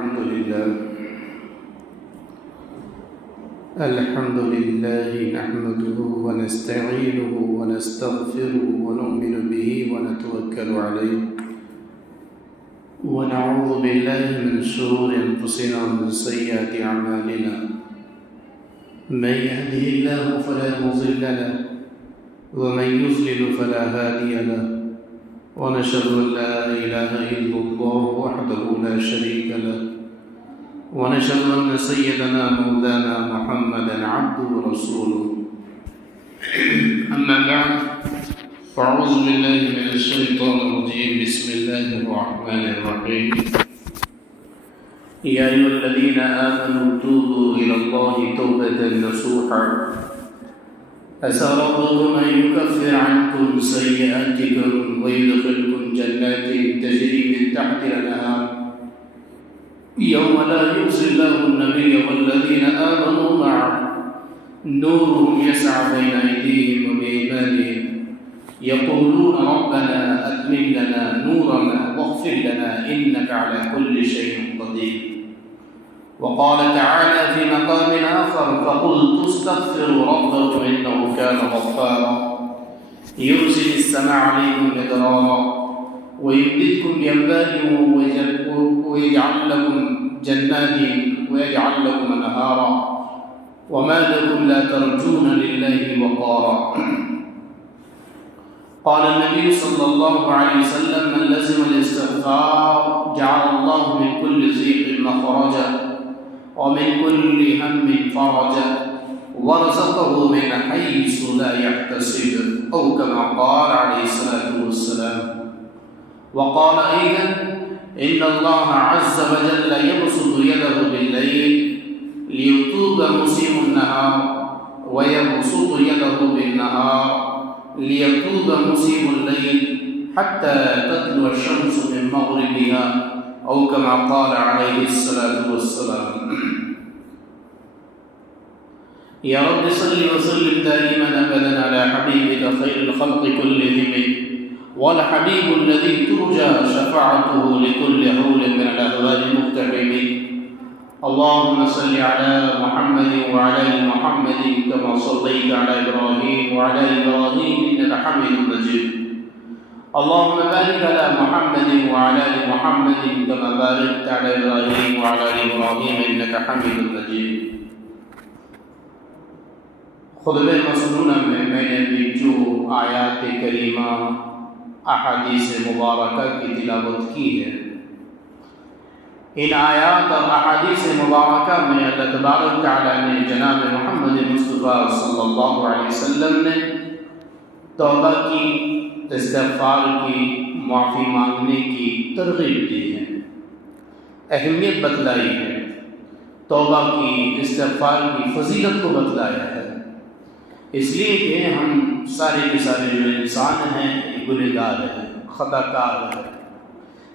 الحمد لله نحمده ونستعينه ونستغفره ونؤمن به ونتوكل عليه ونعوذ بالله من شرور أنفسنا ومن سيئات أعمالنا من يهده الله فلا مضل له ومن يضلل فلا هادي له ونشهد أن لا إله إلا الله وحده لا شريك له ونشهد أن سيدنا مولانا محمدا عبده ورسوله أما بعد فأعوذ بالله من الشيطان الرجيم بسم الله الرحمن الرحيم يا أيها الذين آمنوا توبوا إلى الله توبة نصوحا عسى ربكم أن يكفر عنكم سيئاتكم ويدخلكم جنات تجري من تحتها الأنهار يوم لا يخزي الله النبي والذين آمنوا معه نورهم يسعى بين أيديهم وبأيمانهم يقولون ربنا أتمم لنا نورنا واغفر لنا إنك على كل شيء قدير. وقال تعالى في مقام آخر فقلت استغفروا ربكم إنه كان غفارا يرسل السماء عليكم مدرارا ويمددكم بأموال ويجعل لكم جنات ويجعل لكم أنهارا وما لكم لا ترجون لله وقارا. قال النبي صلى الله عليه وسلم من لزم الاستغفار جعل الله من كل ضيق مخرجا ومن كل هم فرجا ورزقه من حيث لا يحتسب أو كما قال عليه الصلاة والسلام. وقال أيضا إن الله عز وجل يبسط يده بالليل ليتوب مسيء النهار ويبسط يده بالنهار ليتوب مسيء الليل حتى تطلع الشمس من مغربها أو كما قال عليه الصلاة والسلام. يا رب صل وسلم دائما أبدا على حبيبك خير الخلق كلهم والحبيب الذي ترجى شفاعته لكل هول من الأهوال مقتحم. اللهم صل على محمد وعلى آل محمد كما صليت على إبراهيم وعلى آل إبراهيم إنك حميد مجيد. اللهم بارك على محمد وعلى آل محمد كما باركت على إبراهيم وعلى آل إبراهيم إنك حميد مجيد. خطبہ مسنونہ میں نے بھی جو آیات کریمہ احادیث مبارکہ کی تلاوت کی ہے، ان آیات اور احادیث مبارکہ میں اللہ تبارک تعالیٰ نے جناب محمد مصطفیٰ صلی اللہ علیہ وسلم نے توبہ کی، استغفار کی، معافی مانگنے کی ترغیب دی ہے، اہمیت بتلائی ہے، توبہ کی، استغفار کی فضیلت کو بتلایا ہے، اس لیے کہ ہم سارے کے سارے جو انسان ہیں گنہگار ہیں، خطا کار ہیں،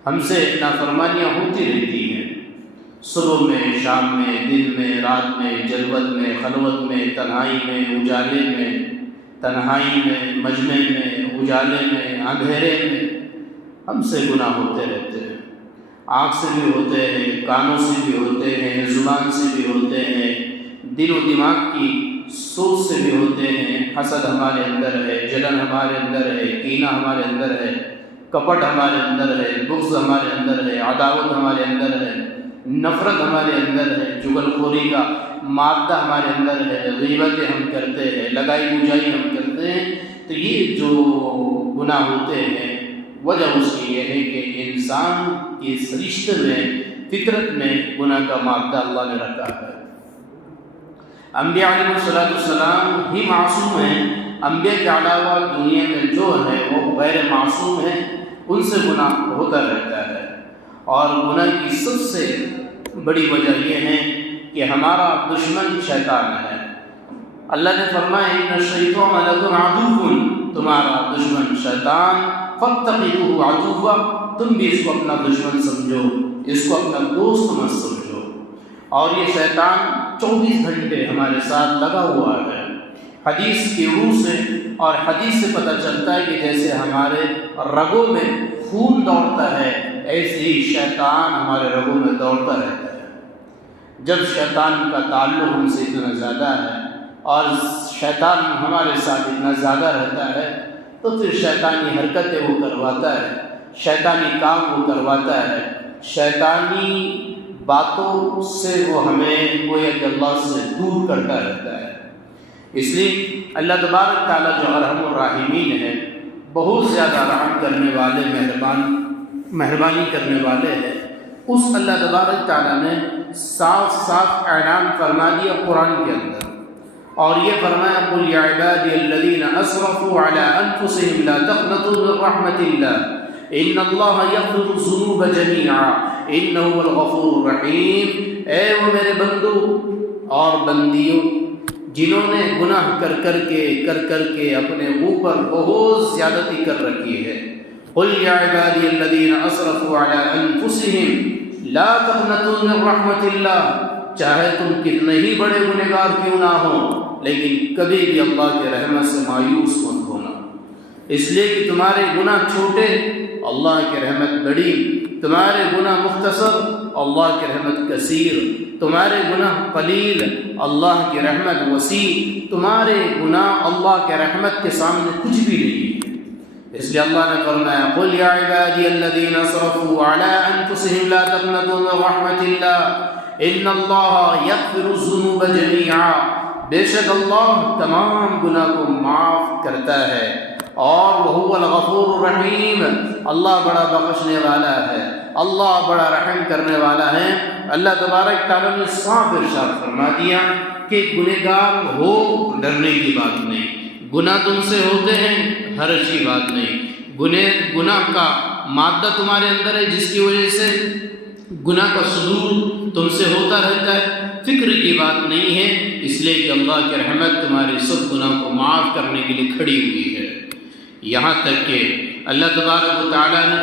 ہم سے نافرمانیاں ہوتی رہتی ہیں، صبح میں، شام میں، دن میں، رات میں، جلوت میں، خلوت میں، تنہائی میں، اجالے میں، تنہائی میں، مجمع میں، اجالے میں، اندھیرے میں ہم سے گناہ ہوتے رہتے ہیں، آنکھ سے بھی ہوتے ہیں، کانوں سے بھی ہوتے ہیں، زبان سے بھی ہوتے ہیں، دل و دماغ کی سوچ سے بھی ہوتے ہیں، حسد ہمارے اندر ہے، جلن ہمارے اندر ہے، کینہ ہمارے اندر ہے، کپٹ ہمارے اندر ہے، بغض ہمارے اندر ہے، عداوت ہمارے اندر ہے، نفرت ہمارے اندر ہے، چغل خوری کا مادہ ہمارے اندر ہے، غیبتیں ہم کرتے ہیں، لگائی بجائی ہم کرتے ہیں. تو یہ جو گناہ ہوتے ہیں وجہ اس کی یہ ہے کہ انسان کے اس رشتے میں، فطرت میں گناہ کا مادہ اللہ نے رکھا ہے. انبیاء علیہ السلام ہی معصوم ہیں، انبیاء کے علاوہ دنیا میں جو ہے وہ غیر معصوم ہیں، ان سے گناہ ہوتا رہتا ہے. اور گناہ کی سب سے بڑی وجہ یہ ہے کہ ہمارا دشمن شیطان ہے. اللہ نے فرمایا ان الشیطان لکم عدو، تمہارا دشمن شیطان، فاتخذوہ عدوا، تم بھی اس کو اپنا دشمن سمجھو، اس کو اپنا دوست مت سمجھو. اور یہ شیطان 24 گھنٹے ہمارے ساتھ لگا ہوا ہے. حدیث کی روح سے اور حدیث سے پتہ چلتا ہے کہ جیسے ہمارے رگوں میں خون دوڑتا ہے، ایسے ہی شیطان ہمارے رگوں میں دوڑتا رہتا ہے۔ جب شیطان کا تعلق ہم سے اتنا زیادہ ہے اور شیطان ہمارے ساتھ اتنا زیادہ رہتا ہے تو پھر شیطانی حرکتیں وہ کرواتا ہے، شیطانی کام وہ کرواتا ہے، شیطانی باتوں سے وہ ہمیں گویا کہ اللہ سے دور کرتا رہتا ہے۔ اس لیے اللہ تبارک تعالیٰ جو ارحم الراحمین ہے، بہت زیادہ رحم کرنے والے، مہربانی کرنے والے ہیں، اس اللہ تبارک تعالیٰ نے صاف صاف اعلان فرما دیا قرآن کے اندر، اور یہ فرمایا قل یا عبادی الذین اسرفوا علی انفسهم لا تقنطوا من رحمت اللہ ان اللہ یغفر الذنوب جمیعا انہ هو الغفور الرحیم۔ اے وہ میرے بندو اور بندیوں جنہوں نے گناہ کر کے اپنے اوپر بہت زیادتی کر رکھی ہے، قل یا عبادی الذین اسرفوا علی انفسهم لا تقنطوا من رحمت اللہ، چاہے تم کتنے ہی بڑے گنہگار کیوں نہ ہو لیکن کبھی بھی اللہ کے رحمت سے مایوس مت ہونا، اس لیے کہ تمہارے گناہ چھوٹے اللہ کی رحمت بڑی، تمہارے گناہ مختصر اللہ کی رحمت کثیر، تمہارے گناہ قلیل اللہ کی رحمت وسیع، تمہارے گناہ اللہ کے رحمت کے سامنے کچھ بھی نہیں ہے۔ اس لیے اللہ نے فرمایا قل یا عبادی الذین اسرفوا علی انفسهم لا تقنطوا من رحمت اللہ ان اللہ یغفر الذنوب جمیعا، بے شک اللہ تمام گناہ کو معاف کرتا ہے، اور وہ الغفور الرحیم، اللہ بڑا بخشنے والا ہے، اللہ بڑا رحم کرنے والا ہے۔ اللہ تبارک تعالیٰ نے صاف ارشاد فرما دیا کہ گنہگار ہو ڈرنے کی بات نہیں، گناہ تم سے ہوتے ہیں ہر اچھی بات نہیں، گناہ کا مادہ تمہارے اندر ہے جس کی وجہ سے گناہ کا صدور تم سے ہوتا رہتا ہے، فکر کی بات نہیں ہے، اس لیے کہ اللہ کی رحمت تمہارے سب گناہ کو معاف کرنے کے لیے کھڑی ہوئی ہے۔ یہاں تک کہ اللہ تبارک و تعالیٰ نے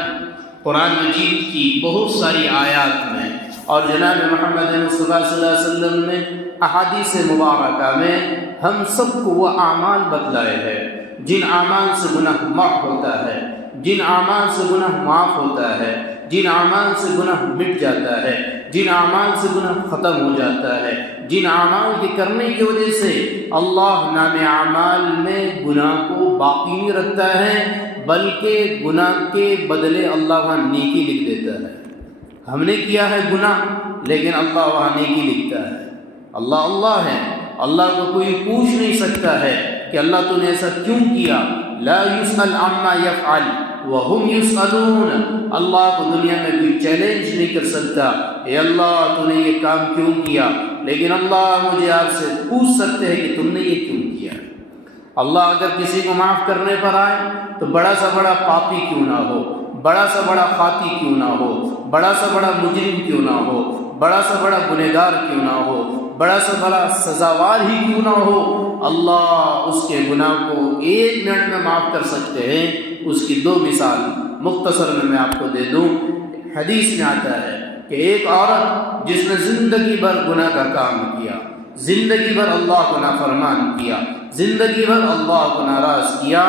قرآن مجید کی بہت ساری آیات میں اور جناب محمد مصطفیٰ صلی اللہ علیہ وسلم نے احادیث مبارکہ میں ہم سب کو وہ اعمال بتلائے ہیں جن اعمال سے گناہ معاف ہوتا ہے، جن اعمال سے گناہ معاف ہوتا ہے، جن اعمال سے گناہ مٹ جاتا ہے، جن اعمال سے گناہ ختم ہو جاتا ہے، جن اعمال کے کرنے کی وجہ سے اللہ نام اعمال میں گناہ کو باقی نہیں رکھتا ہے بلکہ گناہ کے بدلے اللہ وہاں نیکی لکھ دیتا ہے۔ ہم نے کیا ہے گناہ لیکن اللہ وہاں نیکی لکھتا ہے۔ اللہ ہے، اللہ کو کوئی پوچھ نہیں سکتا ہے کہ اللہ تو نے ایسا کیوں کیا، لا یسأل عما یفعل وہم یسألون، اللہ کو دنیا میں کوئی چیلنج نہیں کر سکتا اے اللہ تو نے یہ کام کیوں کیا، لیکن اللہ مجھے آپ سے پوچھ سکتے ہیں کہ تم نے یہ کیوں کیا۔ اللہ اگر کسی کو معاف کرنے پر آئے تو بڑا سا بڑا پاپی کیوں نہ ہو، بڑا سا بڑا خاطی کیوں نہ ہو، بڑا سا بڑا مجرم کیوں نہ ہو، بڑا سا بڑا گنہگار کیوں نہ ہو، بڑا سا بڑا سزاوار ہی کیوں نہ ہو، اللہ اس کے گناہ کو 1 منٹ میں معاف کر سکتے ہیں۔ اس کی 2 مثال مختصر میں آپ کو دے دوں۔ حدیث میں آتا ہے کہ ایک عورت جس نے زندگی بھر گناہ کا کام کیا، زندگی بھر اللہ کو نافرمان کیا، زندگی بھر اللہ کو ناراض کیا،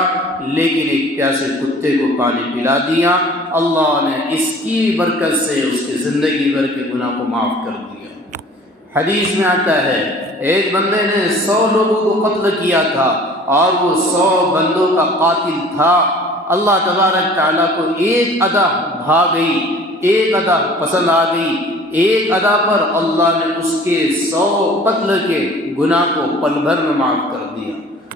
لیکن ایک پیاسے کتے کو پانی پلا دیا، اللہ نے اس کی برکت سے اس کی زندگی بھر کے گناہ کو معاف کر دیا۔ حدیث میں آتا ہے ایک بندے نے 100 لوگوں کو قتل کیا تھا اور وہ 100 بندوں کا قاتل تھا، اللہ تبارک تعالیٰ کو ایک ادا بھا گئی، ایک ادا پسند آ گئی، ایک ادا پر اللہ نے اس کے 100 قتل کے گناہ کو پل بھر میں معاف کر دیا۔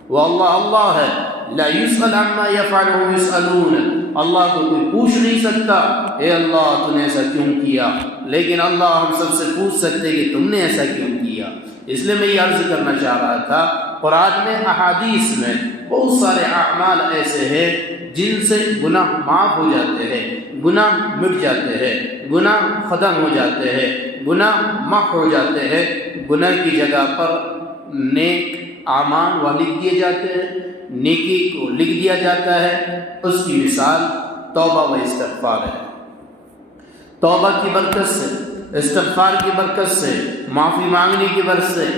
وہ اللہ ہے، لا یسأل عما یفعل وهم یسألون، اللہ کو کوئی پوچھ نہیں سکتا اے اللہ تو نے ایسا کیوں کیا، لیکن اللہ ہم سب سے پوچھ سکتے کہ تم نے ایسا کیوں کیا۔ اس لیے میں یہ عرض کرنا چاہ رہا تھا، قرآن میں احادیث میں بہت سارے اعمال ایسے ہیں جن سے گناہ معاف ہو جاتے ہیں، گناہ مٹ جاتے ہیں، گناہ ختم ہو جاتے ہیں، گناہ معاف ہو جاتے ہیں، گناہ کی جگہ پر نیک اعمال وہ لکھ دیے جاتے ہیں، نیکی کو لکھ دیا جاتا ہے۔ اس کی مثال توبہ و استغفار ہے۔ توبہ کی برکت سے، استغفار کی برکت سے، معافی مانگنے کی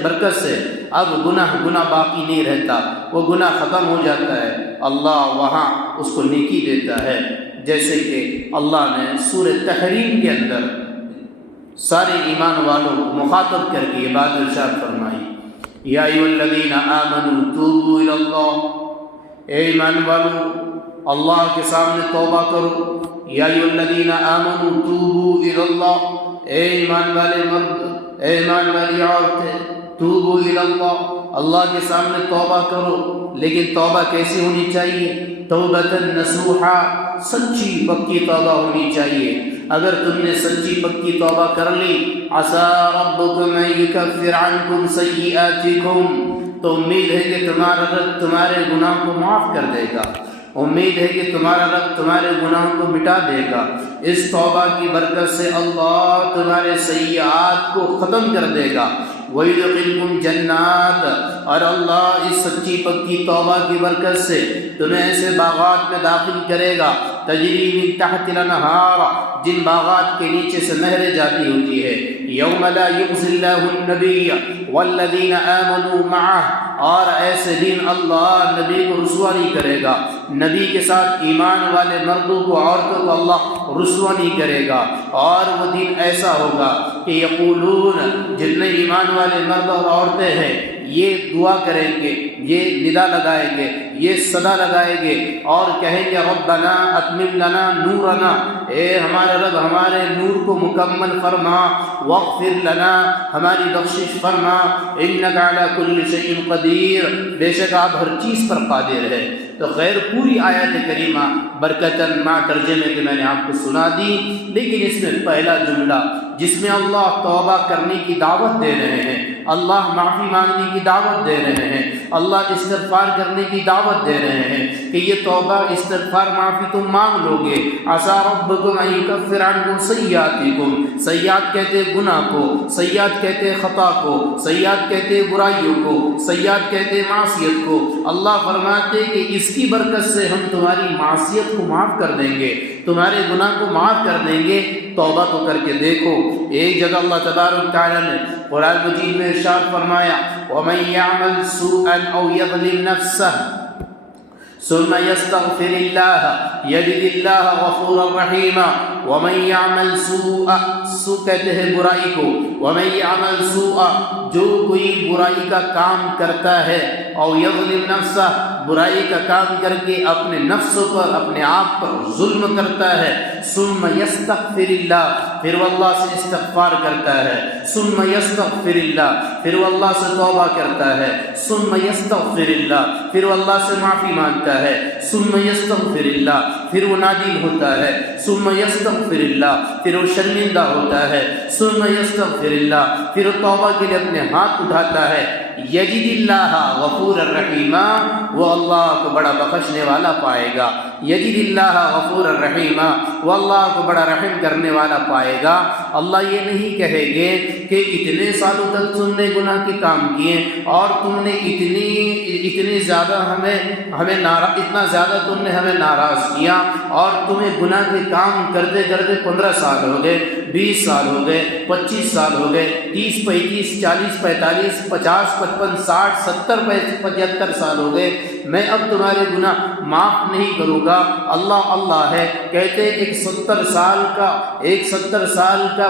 برکت سے اب گناہ باقی نہیں رہتا، وہ گناہ ختم ہو جاتا ہے، اللہ وہاں اس کو نیکی دیتا ہے۔ جیسے کہ اللہ نے سورہ تحریم کے اندر سارے ایمان والوں کو مخاطب کر کے یہ بات ارشاد فرمائی، یا ایھا الذین آمنوا توبوا الی اللہ، اے ایمان والو اللہ کے سامنے توبہ کرو، یا ایھا الذین آمنوا توبوا الی اللہ، اے ایمان والے مرد، اے ایمان والی عورتیں، توبوا الی اللہ، اللہ کے سامنے توبہ کرو، لیکن توبہ کیسی ہونی چاہیے؟ توبۃ نصوحا، سچی پکی توبہ ہونی چاہیے۔ اگر تم نے سچی پکی توبہ کر لی، عسیٰ ربکم ان یکفر عنکم سیئاتکم، تو امید ہے کہ تمہارا رب تمہارے گناہ کو معاف کر دے گا، امید ہے کہ تمہارا رب تمہارے گناہوں کو مٹا دے گا۔ اس توبہ کی برکت سے اللہ تمہارے سیئات کو ختم کر دے گا، وَيُدْخِلْكُمْ جَنَّاتٍ، اور اللہ اس سچی پکی توبہ کی برکت سے تمہیں ایسے باغات میں داخل کرے گا، تجری من تحت الانہار، جن باغات کے نیچے سے نہریں جاتی ہوتی ہے، یوم لا یخزی اللہ النبی والذین آمنوا معہ، اور ایسے دن اللہ نبی کو رسوا نہیں کرے گا، نبی کے ساتھ ایمان والے مردوں کو عورتوں کو اللہ رسوا نہیں کرے گا، اور وہ دن ایسا ہوگا کہ یقولون، جتنے ایمان والے مرد اور عورتیں ہیں یہ دعا کریں گے، یہ ندا لگائیں گے، یہ صدا لگائیں گے اور کہیں گے ربنا اتمم لنا نورنا، اے ہمارے رب ہمارے نور کو مکمل فرما، واغفر لنا، ہماری بخشش فرما، انک علی کل شیء قدیر، بے شک آپ ہر چیز پر قادر ہے۔ تو خیر پوری آیت کریمہ برکتاً مع ترجمے کے میں نے آپ کو سنا دی، لیکن اس میں پہلا جملہ جس میں اللہ توبہ کرنے کی دعوت دے رہے ہیں، اللہ معافی مانگنے کی دعوت دے رہے ہیں، اللہ استغفار کرنے کی دعوت دے رہے ہیں کہ یہ توبہ استغفار معافی تم مانگ لو گے، عسیٰ ربکم ان یکفر عنکم سیئاتکم، سیئات کہتے گناہ کو، سیئات کہتے خطا کو، سیئات کہتے برائیوں کو، سیئات کہتے معصیت کو، اللہ فرماتے کہ اس کی برکت سے ہم تمہاری معصیت کو معاف کر دیں گے، تمہارے گناہ کو معاف کر دیں گے۔ توبہ تو کر کے دیکھو۔ ایک جگہ اللہ تبارک و تعالی نے قرآن مجید میں ارشاد فرمایا وَمَن يَعْمَلْ سُوءًا أَوْ يَظْلِمْ نَفْسَهُ ثم يستغفر الله يجد الله غفورا رحيما ومن يعمل سوءا، سو کہتے ہیں برائی کو، ومن يعمل سوءا، جو کوئی برائی کا کام کرتا ہے، او یظلم نفسہ، برائی کا کام کر کے اپنے نفس پر اپنے آپ پر ظلم کرتا ہے، ثم یستغفر اللہ، پھر وہ اللہ سے استغفار کرتا ہے، ثم یستغفر اللہ، پھر وہ اللہ سے توبہ کرتا ہے، ثم یستغفر اللہ، پھر وہ اللہ سے معافی مانگتا ہے، ثم یستغفر اللہ، پھر وہ نادم ہوتا ہے، ثم یستغفر اللہ، پھر وہ شرمندہ ہوتا ہے، ثم یستغفر اللہ، پھر وہ توبہ کے لیے اپنے ہاتھ اٹھاتا ہے، یجد اللہ غفور الرحیم، وہ اللہ کو بڑا بخشنے والا پائے گا، یجد اللہ غفور الرحیم، وہ اللہ کو بڑا رحم کرنے والا پائے گا۔ اللہ یہ نہیں کہے گے کہ اتنے سالوں تک تم نے گناہ کے کام کیے اور تم نے اتنی زیادہ اتنا زیادہ تم نے ہمیں ناراض کیا اور تمہیں گناہ کے کام کرتے کرتے 15 سال ہو گئے، 20 سال ہو گئے، 25 سال ہو گئے، 30 35 40 45 50 55 60 70 75 سال ہو گئے، میں اب تمہارے گناہ معاف نہیں کروں گا۔ اللہ اللہ ہے، کہتے ایک 70 سال کا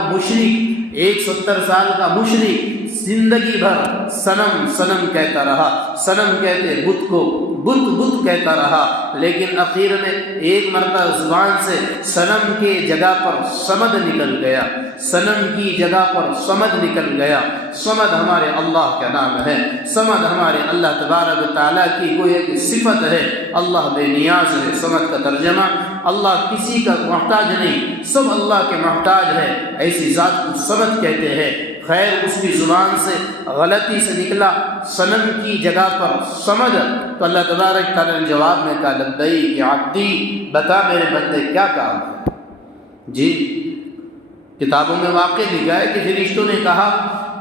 مشرک زندگی بھر صنم صنم کہتا رہا، صنم کہتے بت کو، بت کہتا رہا، لیکن اخیر میں ایک مرتبہ زبان سے صنم کے جگہ پر صمد نکل گیا، صنم کی جگہ پر صمد نکل گیا۔ صمد ہمارے اللہ کا نام ہے، صمد ہمارے اللہ تبارک و تعالیٰ کی کوئی ایک صفت ہے، اللہ بے نیاز ہے۔ صمد کا ترجمہ اللہ کسی کا محتاج نہیں، سب اللہ کے محتاج ہے، ایسی ذات کو صمد کہتے ہیں۔ خیر اس کی زبان سے غلطی سے نکلا صنم کی جگہ پر صمد، تو اللہ تبارک تعالیٰ نے جواب میں کہا لبیک عبدی، بتا میرے بندے کیا کام ہے؟ جی کتابوں میں واقع لکھا ہے کہ فرشتوں نے کہا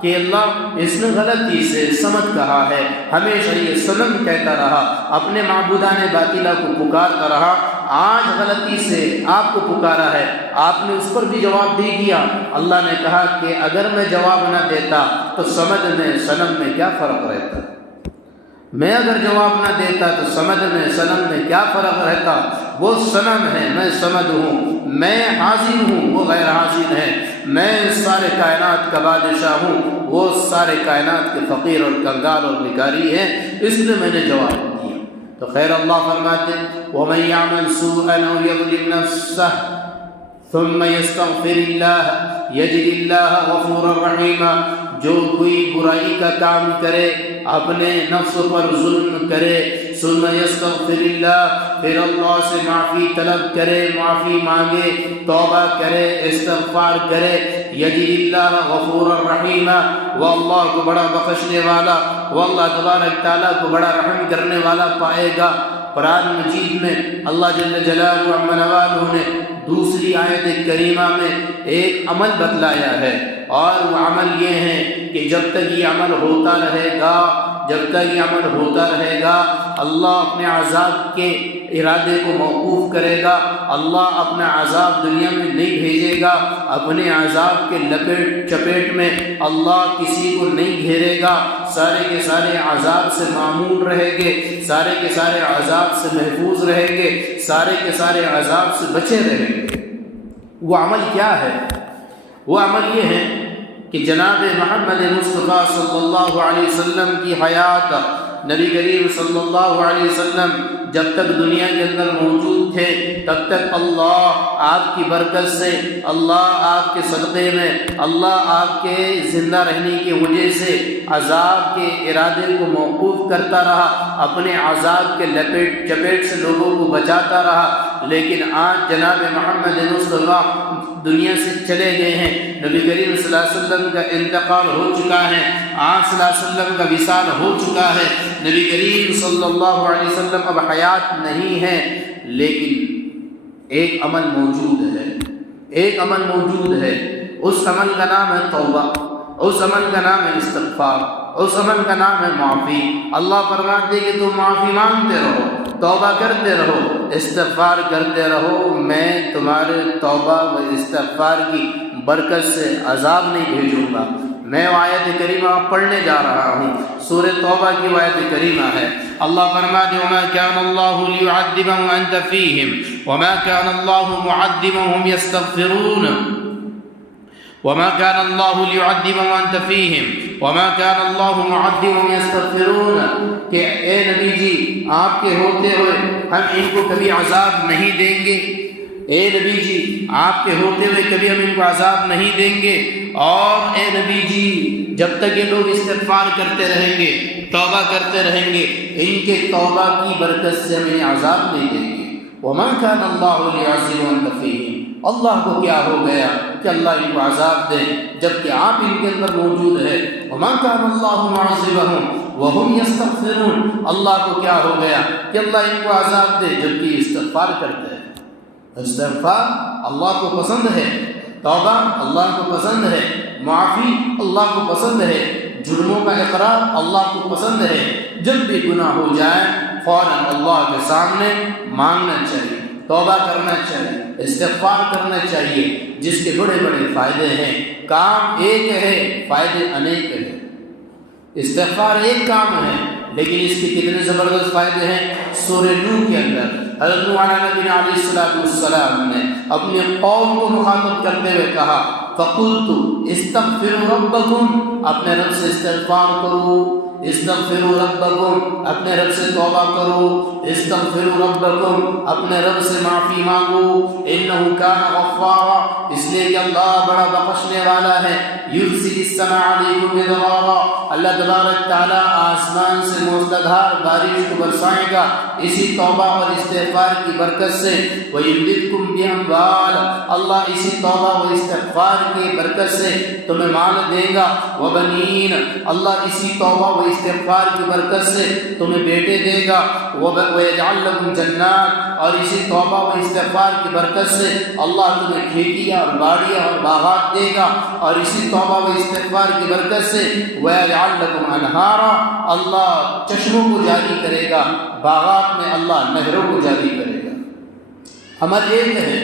کہ اللہ اس نے غلطی سے صمد کہا ہے، ہمیشہ یہ صنم کہتا رہا، اپنے معبودان باطلہ کو پکارتا رہا، آج غلطی سے آپ کو پکارا ہے، آپ نے اس پر بھی جواب دے دیا۔ اللہ نے کہا کہ اگر میں جواب نہ دیتا تو صمد میں صنم میں کیا فرق رہتا؟ میں اگر جواب نہ دیتا تو صمد میں صنم میں کیا فرق رہتا؟ وہ صنم ہے، میں صمد ہوں، میں حاضر ہوں، وہ غیر حاضر ہے، میں سارے کائنات کا بادشاہ ہوں، وہ سارے کائنات کے فقیر اور کنگال اور بھکاری ہیں، اس لیے میں نے جواب دیا۔ تو خیر اللہ فرماتے وَمَن يَعْمَلْ سُوءًا أَوْ يَظْلِمْ نَفْسَهُ ثم يستغفر اللہ یجد اللہ غفورا رحیما، جو کوئی برائی کا کام کرے، اپنے نفس پر ظلم کرے، ثم یستغفر اللہ، پھر اللہ سے معافی طلب کرے، معافی مانگے، توبہ کرے، استغفار کرے، یجد اللہ غفورا رحیما، وہ اللہ کو بڑا بخشنے والا، وہ اللہ تبارک تعالیٰ کو بڑا رحم کرنے والا پائے گا۔ قرآن مجید میں اللہ جل جلالہ عما نوالہ نے دوسری آیت کریمہ میں ایک عمل بتلایا ہے، اور وہ عمل یہ ہے کہ جب تک یہ عمل ہوتا رہے گا، جب تک یہ عمل ہوتا رہے گا، اللہ اپنے عذاب کے ارادے کو موقوف کرے گا، اللہ اپنا عذاب دنیا میں نہیں بھیجے گا، اپنے عذاب کے لپیٹ چپیٹ میں اللہ کسی کو نہیں گھیرے گا، سارے کے سارے عذاب سے معمول رہیں گے، سارے کے سارے عذاب سے محفوظ رہیں گے، سارے کے سارے عذاب سے بچے رہیں گے۔ وہ عمل کیا ہے؟ وہ عمل یہ ہے کہ جناب محمد مصطفیٰ صلی اللہ علیہ وسلم کی حیات، نبی کریم صلی اللہ علیہ وسلم جب تک دنیا کے اندر موجود تھے تب تک اللہ آپ کی برکت سے، اللہ آپ کے صدقے میں، اللہ آپ کے زندہ رہنے کی وجہ سے عذاب کے ارادے کو موقوف کرتا رہا، اپنے عذاب کے لپیٹ چپیٹ سے لوگوں کو بچاتا رہا۔ لیکن آج جناب محمد مصطفیٰ دنیا سے چلے گئے ہیں، نبی کریم صلی اللہ علیہ وسلم کا انتقال ہو چکا ہے، آپ صلی اللہ علیہ وسلم کا وصال ہو چکا ہے، نبی کریم صلی اللہ علیہ وسلم اب حیات نہیں ہے، لیکن ایک عمل موجود ہے، ایک عمل موجود ہے، اس عمل کا نام ہے توبہ، اس عمل کا نام ہے استغفار، اس عمل کا نام ہے معافی۔ اللہ فرماتے کہ تم معافی مانگتے رہو، توبہ کرتے رہو، استغفار کرتے رہو، میں تمہارے توبہ و استغفار کی برکت سے عذاب نہیں بھیجوں گا۔ میں آیت کریمہ پڑھنے جا رہا ہوں، سورہ توبہ کی آیت کریمہ ہے۔ اللہ فرماتے وما كان الله ليعذبهم وانت فيهم وما كان الله معذبهم يستغفرون وما كان الله ليعذبهم وانت فيهم وما كان الله معذبهم يستغفرون، کہ اے نبی جی آپ کے ہوتے ہوئے ہم ان کو کبھی عذاب نہیں دیں گے، اے نبی جی آپ کے ہوتے ہوئے کبھی ہم ان کو عذاب نہیں دیں گے، اور اے نبی جی جب تک یہ لوگ استغفار کرتے رہیں گے، توبہ کرتے رہیں گے، ان کے توبہ کی برکت سے ہم انہیں عذاب نہیں دیں گے۔ وَمَا كَانَ اللَّهُ لِيُعَذِّبَهُمْ وَأَنْتَ فِيهِمْ، اللہ کو کیا ہو گیا کہ اللہ ان کو عذاب دے جبکہ آپ ان کے اندر موجود ہے۔ وَمَا كَانَ اللَّهُ مُعَذِّبَهُمْ وَهُمْ يَسْتَغْفِرُونَ، اللہ کو کیا ہو گیا کہ اللہ ان کو عذاب دے جبکہ استغفار کرتے ہیں۔ استغفار اللہ کو پسند ہے، توبہ اللہ کو پسند ہے، معافی اللہ کو پسند ہے، جرموں کا اقرار اللہ کو پسند ہے۔ جب بھی گناہ ہو جائے فوراً اللہ کے سامنے مانگنا چاہیے، توبہ کرنا چاہیے، استغفار کرنا چاہیے، جس کے بڑے بڑے فائدے ہیں۔ کام ایک ہے، فائدے انیک ہیں۔ استغفار ایک کام ہے لیکن اس کے کتنے زبردست فائدے ہیں۔ سورہ نوح کے اندر حضرت نوح علیہ السلام نے اپنے قوم کو مخاطب کرتے ہوئے کہا فَقُلْتُ اسْتَغْفِرُوا رَبَّكُمْ، اپنے رب سے استغفار کرو، استغفروا ربکم، اپنے رب سے توبہ کرو، استغفروا ربکم، اپنے رب سے معافی مانگو، انہ کان غفارا، اس لیے کہ اللہ بڑا بخشنے والا ہے، یرسل السماء علیکم مدرارا، اللہ تبارک تعالیٰ آسمان سے موسلادھار بارش کو برسائے گا اسی توبہ اور استغفار کی برکت سے، وَيُمْدِدْكُمْ بِأَمْوَالٍ، اللہ اسی توبہ و استغفار کی برکت سے تمہیں مال دے گا، وَبَنِينَ، اللہ اسی توبہ و استغفار کی برکت سے تمہیں بیٹے دے گا، وَيَجْعَلْ لَكُمْ جَنَّاتٍ، اور اسی توبہ و استغفار کی برکت سے اللہ تمہیں کھیتیاں اور باڑیاں اور باغات دے گا، اور اسی توبہ و استغفار کی برکت سے وَيَجْعَلْ لَكُمْ أَنْهَارًا، اللہ چشموں کو جاری کرے گا، باغات میں اللہ نہروں کو جاری کرے گا۔ عمل ایک ہے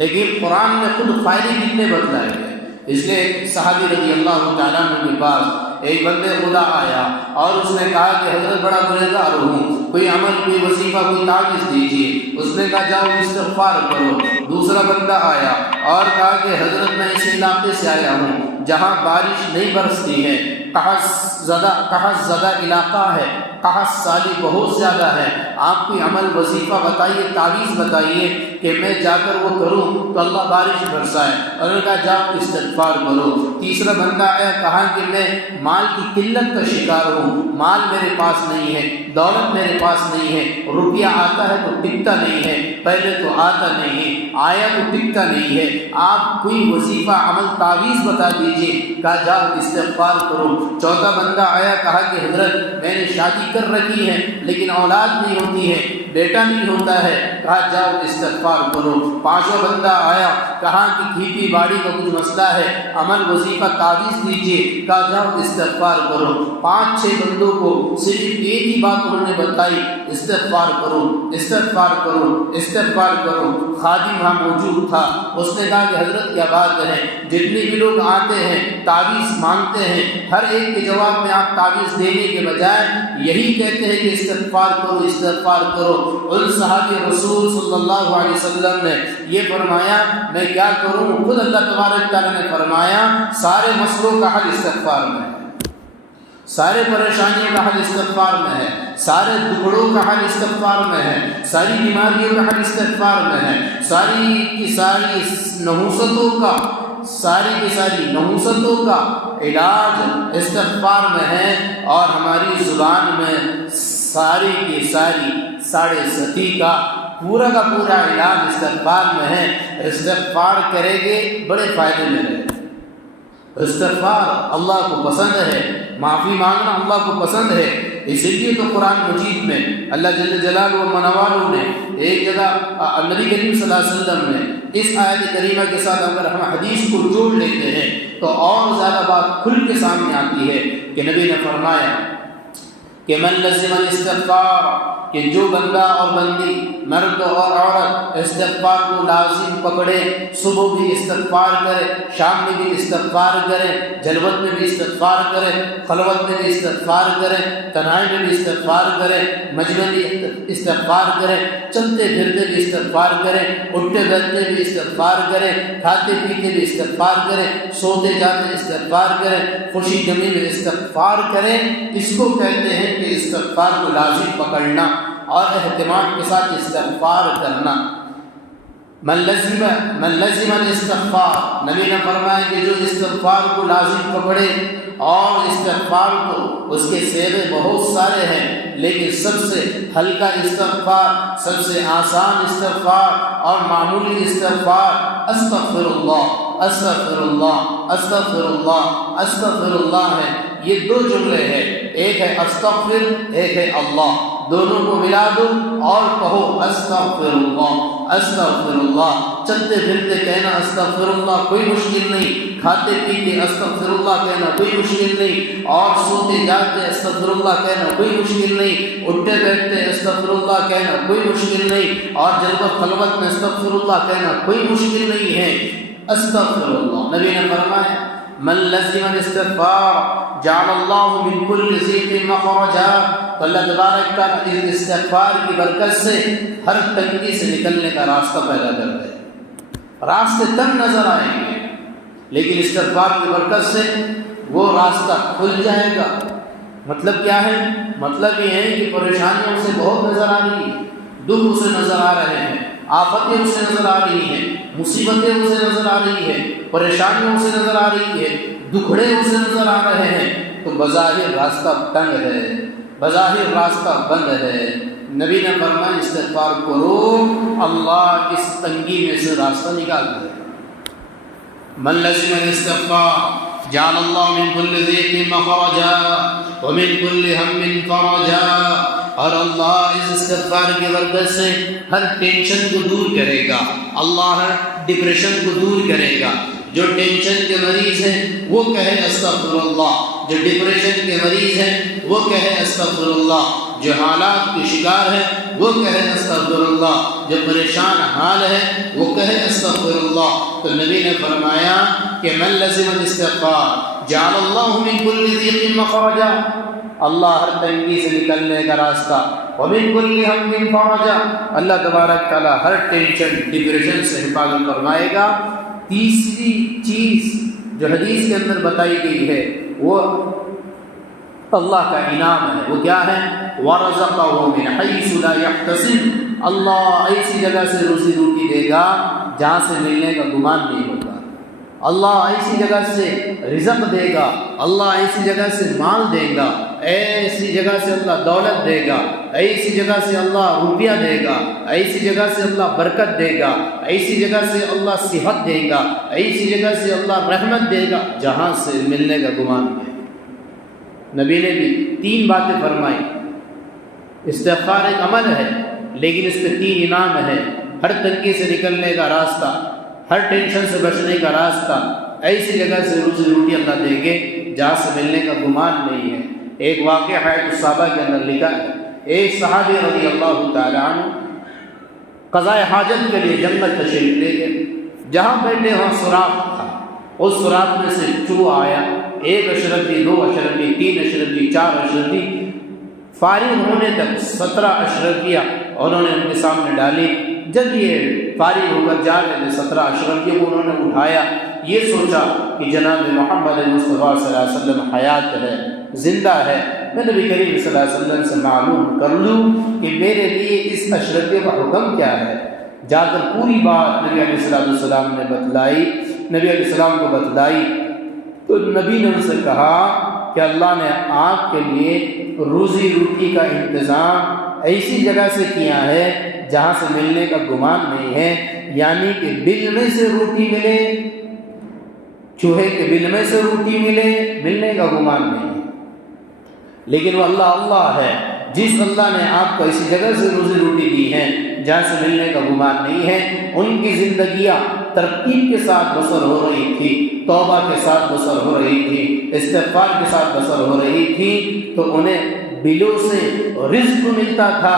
لیکن قرآن میں خود فائدے کتنے بتلائے گئے۔ اس لیے صحابی رضی اللہ تعالیٰ عنہ کے پاس ایک بندے خدا آیا اور اس نے کہا کہ حضرت بڑا گنہگار ہوں، کوئی عمل، کوئی وظیفہ، کوئی تعویذ دیجیے۔ اس نے کہا جاؤ استغفار کرو۔ دوسرا بندہ آیا اور کہا کہ حضرت میں اس علاقے سے آیا ہوں جہاں بارش نہیں برستی ہے، قحط زدہ علاقہ ہے، قحط سالی بہت زیادہ ہے، آپ کوئی عمل، وظیفہ بتائیے، تعویذ بتائیے کہ میں جا کر وہ کروں تو اللہ بارش برسائے۔ اور انہوں نے کہا جاؤ استغفار کرو۔ تیسرا بندہ آیا، کہا کہ میں مال کی قلت کا شکار ہوں، مال میرے پاس نہیں ہے، دولت میرے پاس نہیں ہے، روپیہ آتا ہے تو ٹکتا نہیں ہے، پہلے تو آتا نہیں ہے، آیا تو ٹکتا نہیں ہے، آپ کوئی وظیفہ، عمل، تعویذ بتا دیجیے۔ کہا جاؤ استغفار کرو۔ چوتھا بندہ آیا، کہا کہ حضرت میں نے شادی کر رکھی ہے لیکن اولاد نہیں ہوتی ہے، بیٹا نہیں ہوتا ہے۔ کہا جاؤ استغفار کرو۔ پانچواں بندہ آیا، کہا کہ کھیتی باڑی کا کچھ مسئلہ ہے، عمل، وظیفہ، تعویذ دیجیے۔ کہا جاؤ استغفار کرو۔ 5-6 بندوں کو صرف ایک ہی بات انہوں نے بتائی، استغفار کرو، استغفار کرو، استغفار کرو۔ خادم وہاں موجود تھا، اس نے کہا کہ حضرت کیا بات ہے، جتنے بھی لوگ آتے ہیں تعویذ مانگتے ہیں، ہر ایک کے جواب میں آپ تعویذ دینے کے بجائے یہی کہتے ہیں کہ استغفار کرو، استغفار کرو۔ ان صحابی رسول صلی اللہ علیہ وسلم نے یہ فرمایا میں کیا کروں؟ خود اللہ تبارک تعالیٰ نے فرمایا سارے مسئلوں کا حل استغفار میں ہے، سارے پریشانیوں کا حل استغفار میں ہے، سارے دکھڑوں کا حل استغفار میں ہے، ساری بیماریوں کا حل استغفار میں ہے، ساری کی ساری نحوستوں کا علاج استغفار میں ہے، اور ہماری زبان میں ساری کی ساری 7.5 کا پورا علاج استغفار میں ہے۔ استغفار کریں گے بڑے فائدے میں رہے۔ استغفار اللہ کو پسند ہے، معافی مانگنا اللہ کو پسند ہے۔ اسی لیے تو قرآن مجید میں اللہ جل جلالہ و منوالہ نے ایک جگہ نبی کریم صلی اللہ علیہ وسلم نے اس آیت کریمہ کے ساتھ اگر ہم حدیث کو جوڑ لیتے ہیں تو اور زیادہ بات کھل کے سامنے آتی ہے کہ نبی نے فرمایا کہ من لزم الاستغفار، کہ جو بندہ اور بندی، مرد اور عورت استغفار کو لازم پکڑے، صبح بھی استغفار کرے، شام میں بھی استغفار کرے، جلوت میں بھی استغفار کرے، خلوت میں بھی استغفار کرے، تنہائی میں بھی استغفار کرے، مجمع میں بھی استغفار کرے، چلتے پھرتے بھی استغفار کرے، اٹھتے بیٹھتے بھی استغفار کرے، کھاتے پیتے بھی استغفار کرے، سوتے جاتے استغفار کرے، خوشی غمی میں استغفار کرے۔ اس کو کہتے ہیں کہ استغفار کو لازم پکڑنا اور اہتمام کے ساتھ استغفار کرنا۔ من لزم الاستغفار، نبی نے فرمایا کہ جو استغفار کو لازم پکڑے، اور استغفار کو اس کے سیرے بہت سارے ہیں لیکن سب سے ہلکا استغفار، سب سے آسان استغفار اور معمولی استغفار استغفر اللہ، استغفر اللہ، استغفر اللہ، استغفر اللہ ہے۔ یہ 2 جملے ہیں، ایک ہے استغفر، ایک ہے اللہ، دونوں کو ملا دو اور کہو استغفر اللہ، استغفر اللہ۔ چلتے پھرتے کہنا استغفر اللہ کوئی مشکل نہیں، کھاتے پیتے استغفر اللہ کہنا کوئی مشکل نہیں، اور سوتے جاتے استغفر اللہ کہنا کوئی مشکل نہیں، اٹھتے بیٹھتے استغفر اللہ کہنا کوئی مشکل نہیں، اور جلوت خلوت میں استغفر اللہ کہنا کوئی مشکل نہیں ہے۔ استغفر اللہ، نبی نے فرمایا من لزم الاستغفار جعل اللہ من کل ضیق مخرجا، تو اللہ تبارک تعالیٰ اس استغفار کی برکت سے ہر تنگی سے نکلنے کا راستہ پیدا کر دے۔ راستے تنگ نظر آئیں گے لیکن استغفار کی برکت سے وہ راستہ کھل جائے گا۔ مطلب کیا ہے؟ مطلب یہ ہے کہ پریشانیوں سے بہت نظر آ رہی ہے، دکھ اسے نظر آ رہے ہیں، آفتیں اسے نظر آ رہی ہیں، مصیبتیں اسے نظر آ رہی ہیں، پریشانیوں اسے نظر آ رہی ہے، دکھڑے اسے نظر آ رہے ہیں، تو بظاہر راستہ تنگ ہے، بظاہر راستہ بند ہے۔ نبی نے فرمایا استغفار کرو، اللہ اس تنگی میں سے راستہ نکال دے۔ من لزم الاستغفار جعل اللہ من کل ضیق مخرجا ومن کل ہم فرجا، اور اللہ اس استغفار کی برکت سے ہر ٹینشن کو دور کرے گا، اللہ ہر ڈپریشن کو دور کرے گا۔ جو ٹینشن کے مریض ہیں وہ کہے استغفر اللہ، جو ڈپریشن کے مریض ہیں وہ کہے استغفر اللہ، جو حالات کے شکار ہیں وہ کہے استغفر اللہ، جو پریشان حال ہے وہ کہے استغفر اللہ۔ تو نبی نے فرمایا کہ من لزم الاستغفار جعل اللہ من کل ضیق مخرجا، اللہ ہر تنگی سے نکلنے کا راستہ، ومن کل ہم فرجا، اللہ تبارک تعالیٰ ہر ٹینشن ڈپریشن سے حفاظت فرمائے گا۔ تیسری چیز جو حدیث کے اندر بتائی گئی ہے وہ اللہ کا انعام ہے، وہ کیا ہے؟ وَرَزَقَهُ مِنْ حَيْثُ لَا يَحْتَسِبُ، اللہ ایسی جگہ سے روزی روٹی دے گا جہاں سے ملنے کا گمان نہیں ہوگا، اللہ ایسی جگہ سے رزق دے گا، اللہ ایسی جگہ سے مال دے گا، ایسی جگہ سے اللہ دولت دے گا، ایسی جگہ سے اللہ روپیہ دے گا، ایسی جگہ سے اللہ برکت دے گا، ایسی جگہ سے اللہ صحت دے گا، ایسی جگہ سے اللہ رحمت دے گا جہاں سے ملنے کا گمان ہے۔ نبی نے بھی 3 باتیں فرمائی۔ استغفار ایک عمل ہے لیکن اس پہ 3 انعام ہے، ہر تنگی سے نکلنے کا راستہ، ہر ٹینشن سے بچنے کا راستہ، ایسی جگہ سے روزی روٹی اللہ دیں گے جہاں سے ملنے کا گمان نہیں ہے۔ ایک واقعہ حیات الصحابہ کے اندر لکھا ہے، ایک صحابی رضی اللہ تعالی عنہ قضاء حاجت کے لیے جنگل تشریف لے گئے، جہاں بیٹھے وہاں سوراخ تھا، اس سوراخ میں سے چوہا آیا، 1 اشرفی، 2 اشرفی، 3 اشرفی، 4 اشرفی، فارغ ہونے تک 17 اشرفیہ انہوں نے ان کے سامنے ڈالی۔ جب یہ فارغ ہو کر جا رہے تھے 17 اشرفیہ کو انہوں نے اٹھایا، یہ سوچا کہ جناب محمد مصطفیٰ صلی اللہ علیہ وسلم حیات ہے، زندہ ہے، میں نبی کریم صلی اللہ علیہ وسلم سے معلوم کر لوں کہ میرے لیے اس اشرفیہ کا حکم کیا ہے۔ جا کر پوری بات نبی علیہ السلام نے بتلائی، نبی علیہ السلام کو بتلائی تو نبی نے ان سے کہا کہ اللہ نے آپ کے لیے روزی روٹی کا انتظام ایسی جگہ سے کیا ہے جہاں سے ملنے کا گمان نہیں ہے، یعنی کہ بل میں سے روٹی ملے، چوہے کے بل میں سے روٹی ملے، ملنے کا گمان نہیں ہے، لیکن وہ اللہ ہے جس اللہ نے آپ کو ایسی جگہ سے روزی روٹی دی ہے جہاں سے ملنے کا گمان نہیں ہے۔ ان کی زندگیاں ترتیب کے ساتھ بسر ہو رہی تھی، توبہ کے ساتھ بسر ہو رہی تھی، استغفار کے ساتھ بسر ہو رہی تھی، تو انہیں بلوں سے رزق ملتا تھا۔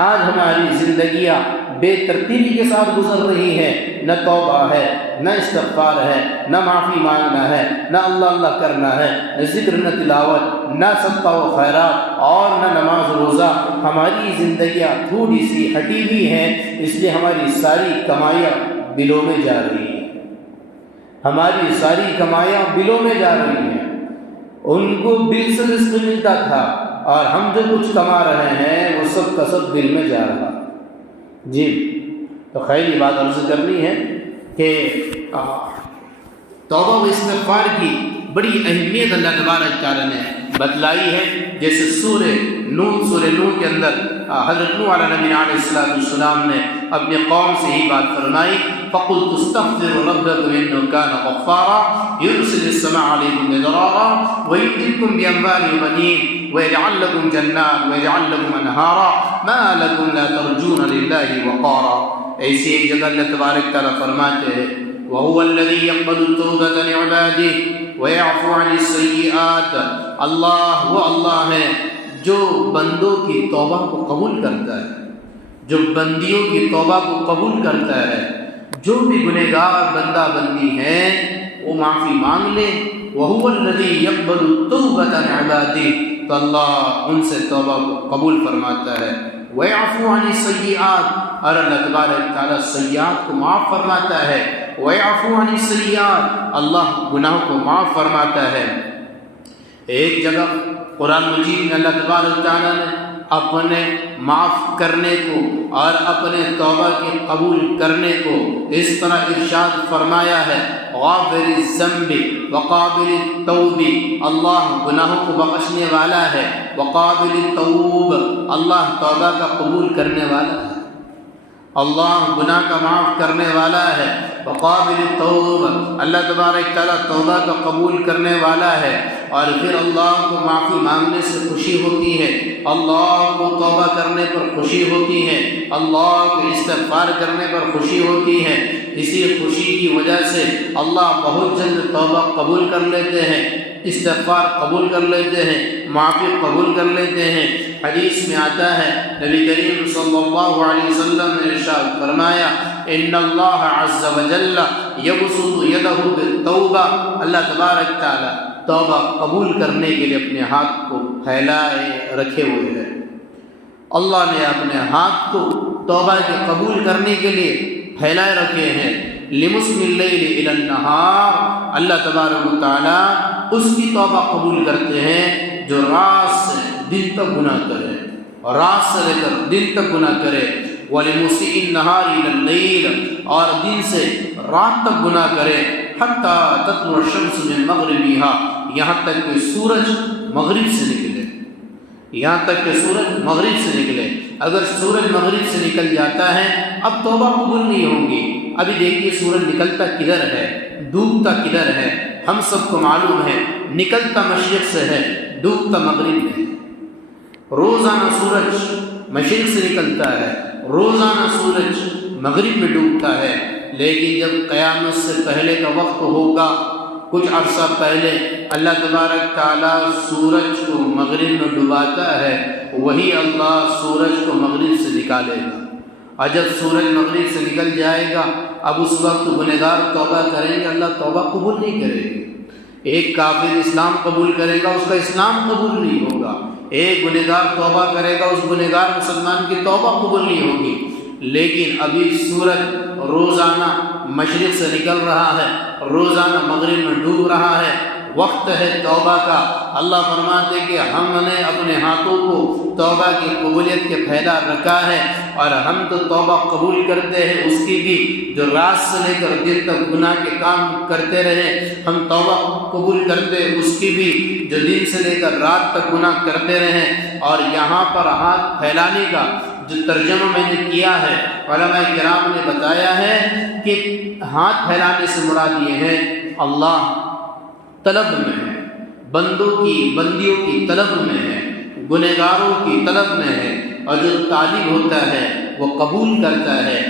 آج ہماری زندگیاں بے ترتیبی کے ساتھ گزر رہی ہے، نہ توبہ ہے، نہ استغفار ہے، نہ معافی مانگنا ہے، نہ اللہ کرنا ہے، نہ ذکر، نہ تلاوت، نہ صدقہ و خیرات اور نہ نماز روزہ۔ ہماری زندگیاں تھوڑی سی ہٹی ہوئی ہیں، اس لیے ہماری ساری کمائیاں بلوں میں جا رہی ہیں، ہماری ساری کمائیاں بلوں میں جا رہی ہیں۔ ان کو بل سے رزق ملتا تھا اور ہم جو کچھ کما رہے ہیں وہ سب کا سب بل میں جا رہا جی۔ تو خیر یہ بات عرض کرنی ہے کہ توبہ و استغفار کی بڑی اہمیت اللہ تبارک تعالیٰ نے بتلائی ہے۔ جیسے سورہ نون کے اندر حضرت نوح علیہ نبی علیہ السلام نے اپنے قوم سے ہی بات فرمائی، فَقُلْتُ اسْتَغْفِرُوا رَبَّكُمْ إِنَّهُ كَانَ غَفَّارًا يُرْسِلِ السَّمَاءَ عَلَيْكُمْ مِدْرَارًا وَيُمْدِدْكُمْ بِأَمْوَالٍ وَبَنِينَ وَيَجْعَلْ لَكُمْ جَنَّاتٍ وَيَجْعَلْ لَكُمْ أَنْهَارًا مَا لَكُمْ لَا تَرْجُونَ لِلَّهِ وَقَارًا۔ ایسی ایک جگہ اللہ تبارک تعالیٰ فرماتے ہیں، وَهُوَ الَّذِي يَقْبَلُ التَّوْبَةَ لِعِبَادِهِ وَيَعْفُو عَنِ السَّيِّئَاتِ، اللہ وہ اللہ ہے جو بندوں کی توبہ کو قبول کرتا ہے، جو بندیوں کی توبہ کو قبول کرتا ہے۔ جو بھی گنہگار بندہ بندی ہیں وہ معافی مانگ لے، وَهُوَ الَّذِي يَقْبَلُ التَّوْبَةَ عَنْ عِبَادِهِ، تو اللہ ان سے توبہ کو قبول فرماتا ہے۔ وَيَعْفُو عَنِ السَّيِّئَاتِ، اور اللہ تبارک تعالیٰ سیئات کو معاف فرماتا ہے۔ وَيَعْفُو عَنِ السَّيِّئَاتِ، اللہ گناہوں کو معاف فرماتا ہے۔ ایک جگہ قرآن مجید میں اللہ تبارک تعالیٰ نے اپنے معاف کرنے کو اور اپنے توبہ کے قبول کرنے کو اس طرح ارشاد فرمایا ہے، غافر الذنب وقابل التوب، اللہ گناہوں کو بخشنے والا ہے، وقابل التوب، اللہ توبہ کا قبول کرنے والا ہے، اللہ گناہ کا معاف کرنے والا ہے، وقابل التوب، اللہ تبارک تعالیٰ توبہ کا قبول کرنے والا ہے۔ اور پھر اللہ کو معافی مانگنے سے خوشی ہوتی ہے، اللہ کو توبہ کرنے پر خوشی ہوتی ہے، اللہ کو استغفار کرنے پر خوشی ہوتی ہے۔ اسی خوشی کی وجہ سے اللہ بہت جلد توبہ قبول کر لیتے ہیں، استغفار قبول کر لیتے ہیں، معافی قبول کر لیتے ہیں۔ حدیث میں آتا ہے، نبی کریم صلی اللہ علیہ وسلم نے ارشاد فرمایا، ان اللہ عز وجل یبسط یدہ بالتوبہ، اللہ تبارک تعالی توبہ قبول کرنے کے لیے اپنے ہاتھ کو پھیلائے رکھے ہوئے ہے۔ اللہ نے اپنے ہاتھ کو توبہ کے قبول کرنے کے لیے پھیلائے رکھے ہیں۔ لمسم اللیل الی النہار، اللہ تبارک و تعالیٰ اس کی توبہ قبول کرتے ہیں جو رات سے دن تک گناہ کرے، رات سے لے کر دن تک گناہ کرے۔ وَلِمُسِیءِ النَّهَارِ إِلَى اللَّيْلِ، اور دن سے رات تک گناہ کرے۔ حَتَّى تَطْلُعَ الشَّمْسُ مِن مَغْرِبِهَا، یہاں تک کہ سورج مغرب سے نکلے، یہاں تک کہ سورج مغرب سے نکلے۔ اگر سورج مغرب سے نکل جاتا ہے اب توبہ قبول نہیں ہوگی۔ ابھی دیکھیے سورج نکلتا کدھر ہے، ڈوبتا کدھر ہے، ہم سب کو معلوم ہے نکلتا مشرق سے ہے، ڈوبتا مغرب میں ہے۔ روزانہ سورج مشرق سے نکلتا ہے، روزانہ سورج مغرب میں ڈوبتا ہے، لیکن جب قیامت سے پہلے کا وقت ہوگا، کچھ عرصہ پہلے اللہ تبارک تعالیٰ سورج کو مغرب میں ڈباتا ہے، وہی اللہ سورج کو مغرب سے نکالے گا۔ اور جب سورج مغرب سے نکل جائے گا اب اس وقت گنہگار توبہ کریں گے، اللہ توبہ قبول نہیں کرے گا۔ ایک کافر اسلام قبول کرے گا، اس کا اسلام قبول نہیں ہوگا۔ ایک گنہگار توبہ کرے گا، اس گنہگار مسلمان کی توبہ قبول نہیں ہوگی۔ لیکن ابھی سورج روزانہ مشرق سے نکل رہا ہے، روزانہ مغرب میں ڈوب رہا ہے، وقت ہے توبہ کا۔ اللہ فرماتے کہ ہم نے اپنے ہاتھوں کو توبہ کی قبولیت کے پھیلا رکھا ہے، اور ہم تو توبہ قبول کرتے ہیں اس کی بھی جو رات سے لے کر دن تک گناہ کے کام کرتے رہے، ہم توبہ قبول کرتے اس کی بھی جو دن سے لے کر رات تک گناہ کرتے رہے۔ اور یہاں پر ہاتھ پھیلانے کا جو ترجمہ میں نے کیا ہے، علماء کرام نے بتایا ہے کہ ہاتھ پھیلانے سے مراد یہ ہے اللہ طلب میں ہے، بندیوں کی طلب میں ہے، گنہگاروں کی طلب میں ہے، اور جو طالب ہوتا ہے وہ قبول کرتا ہے۔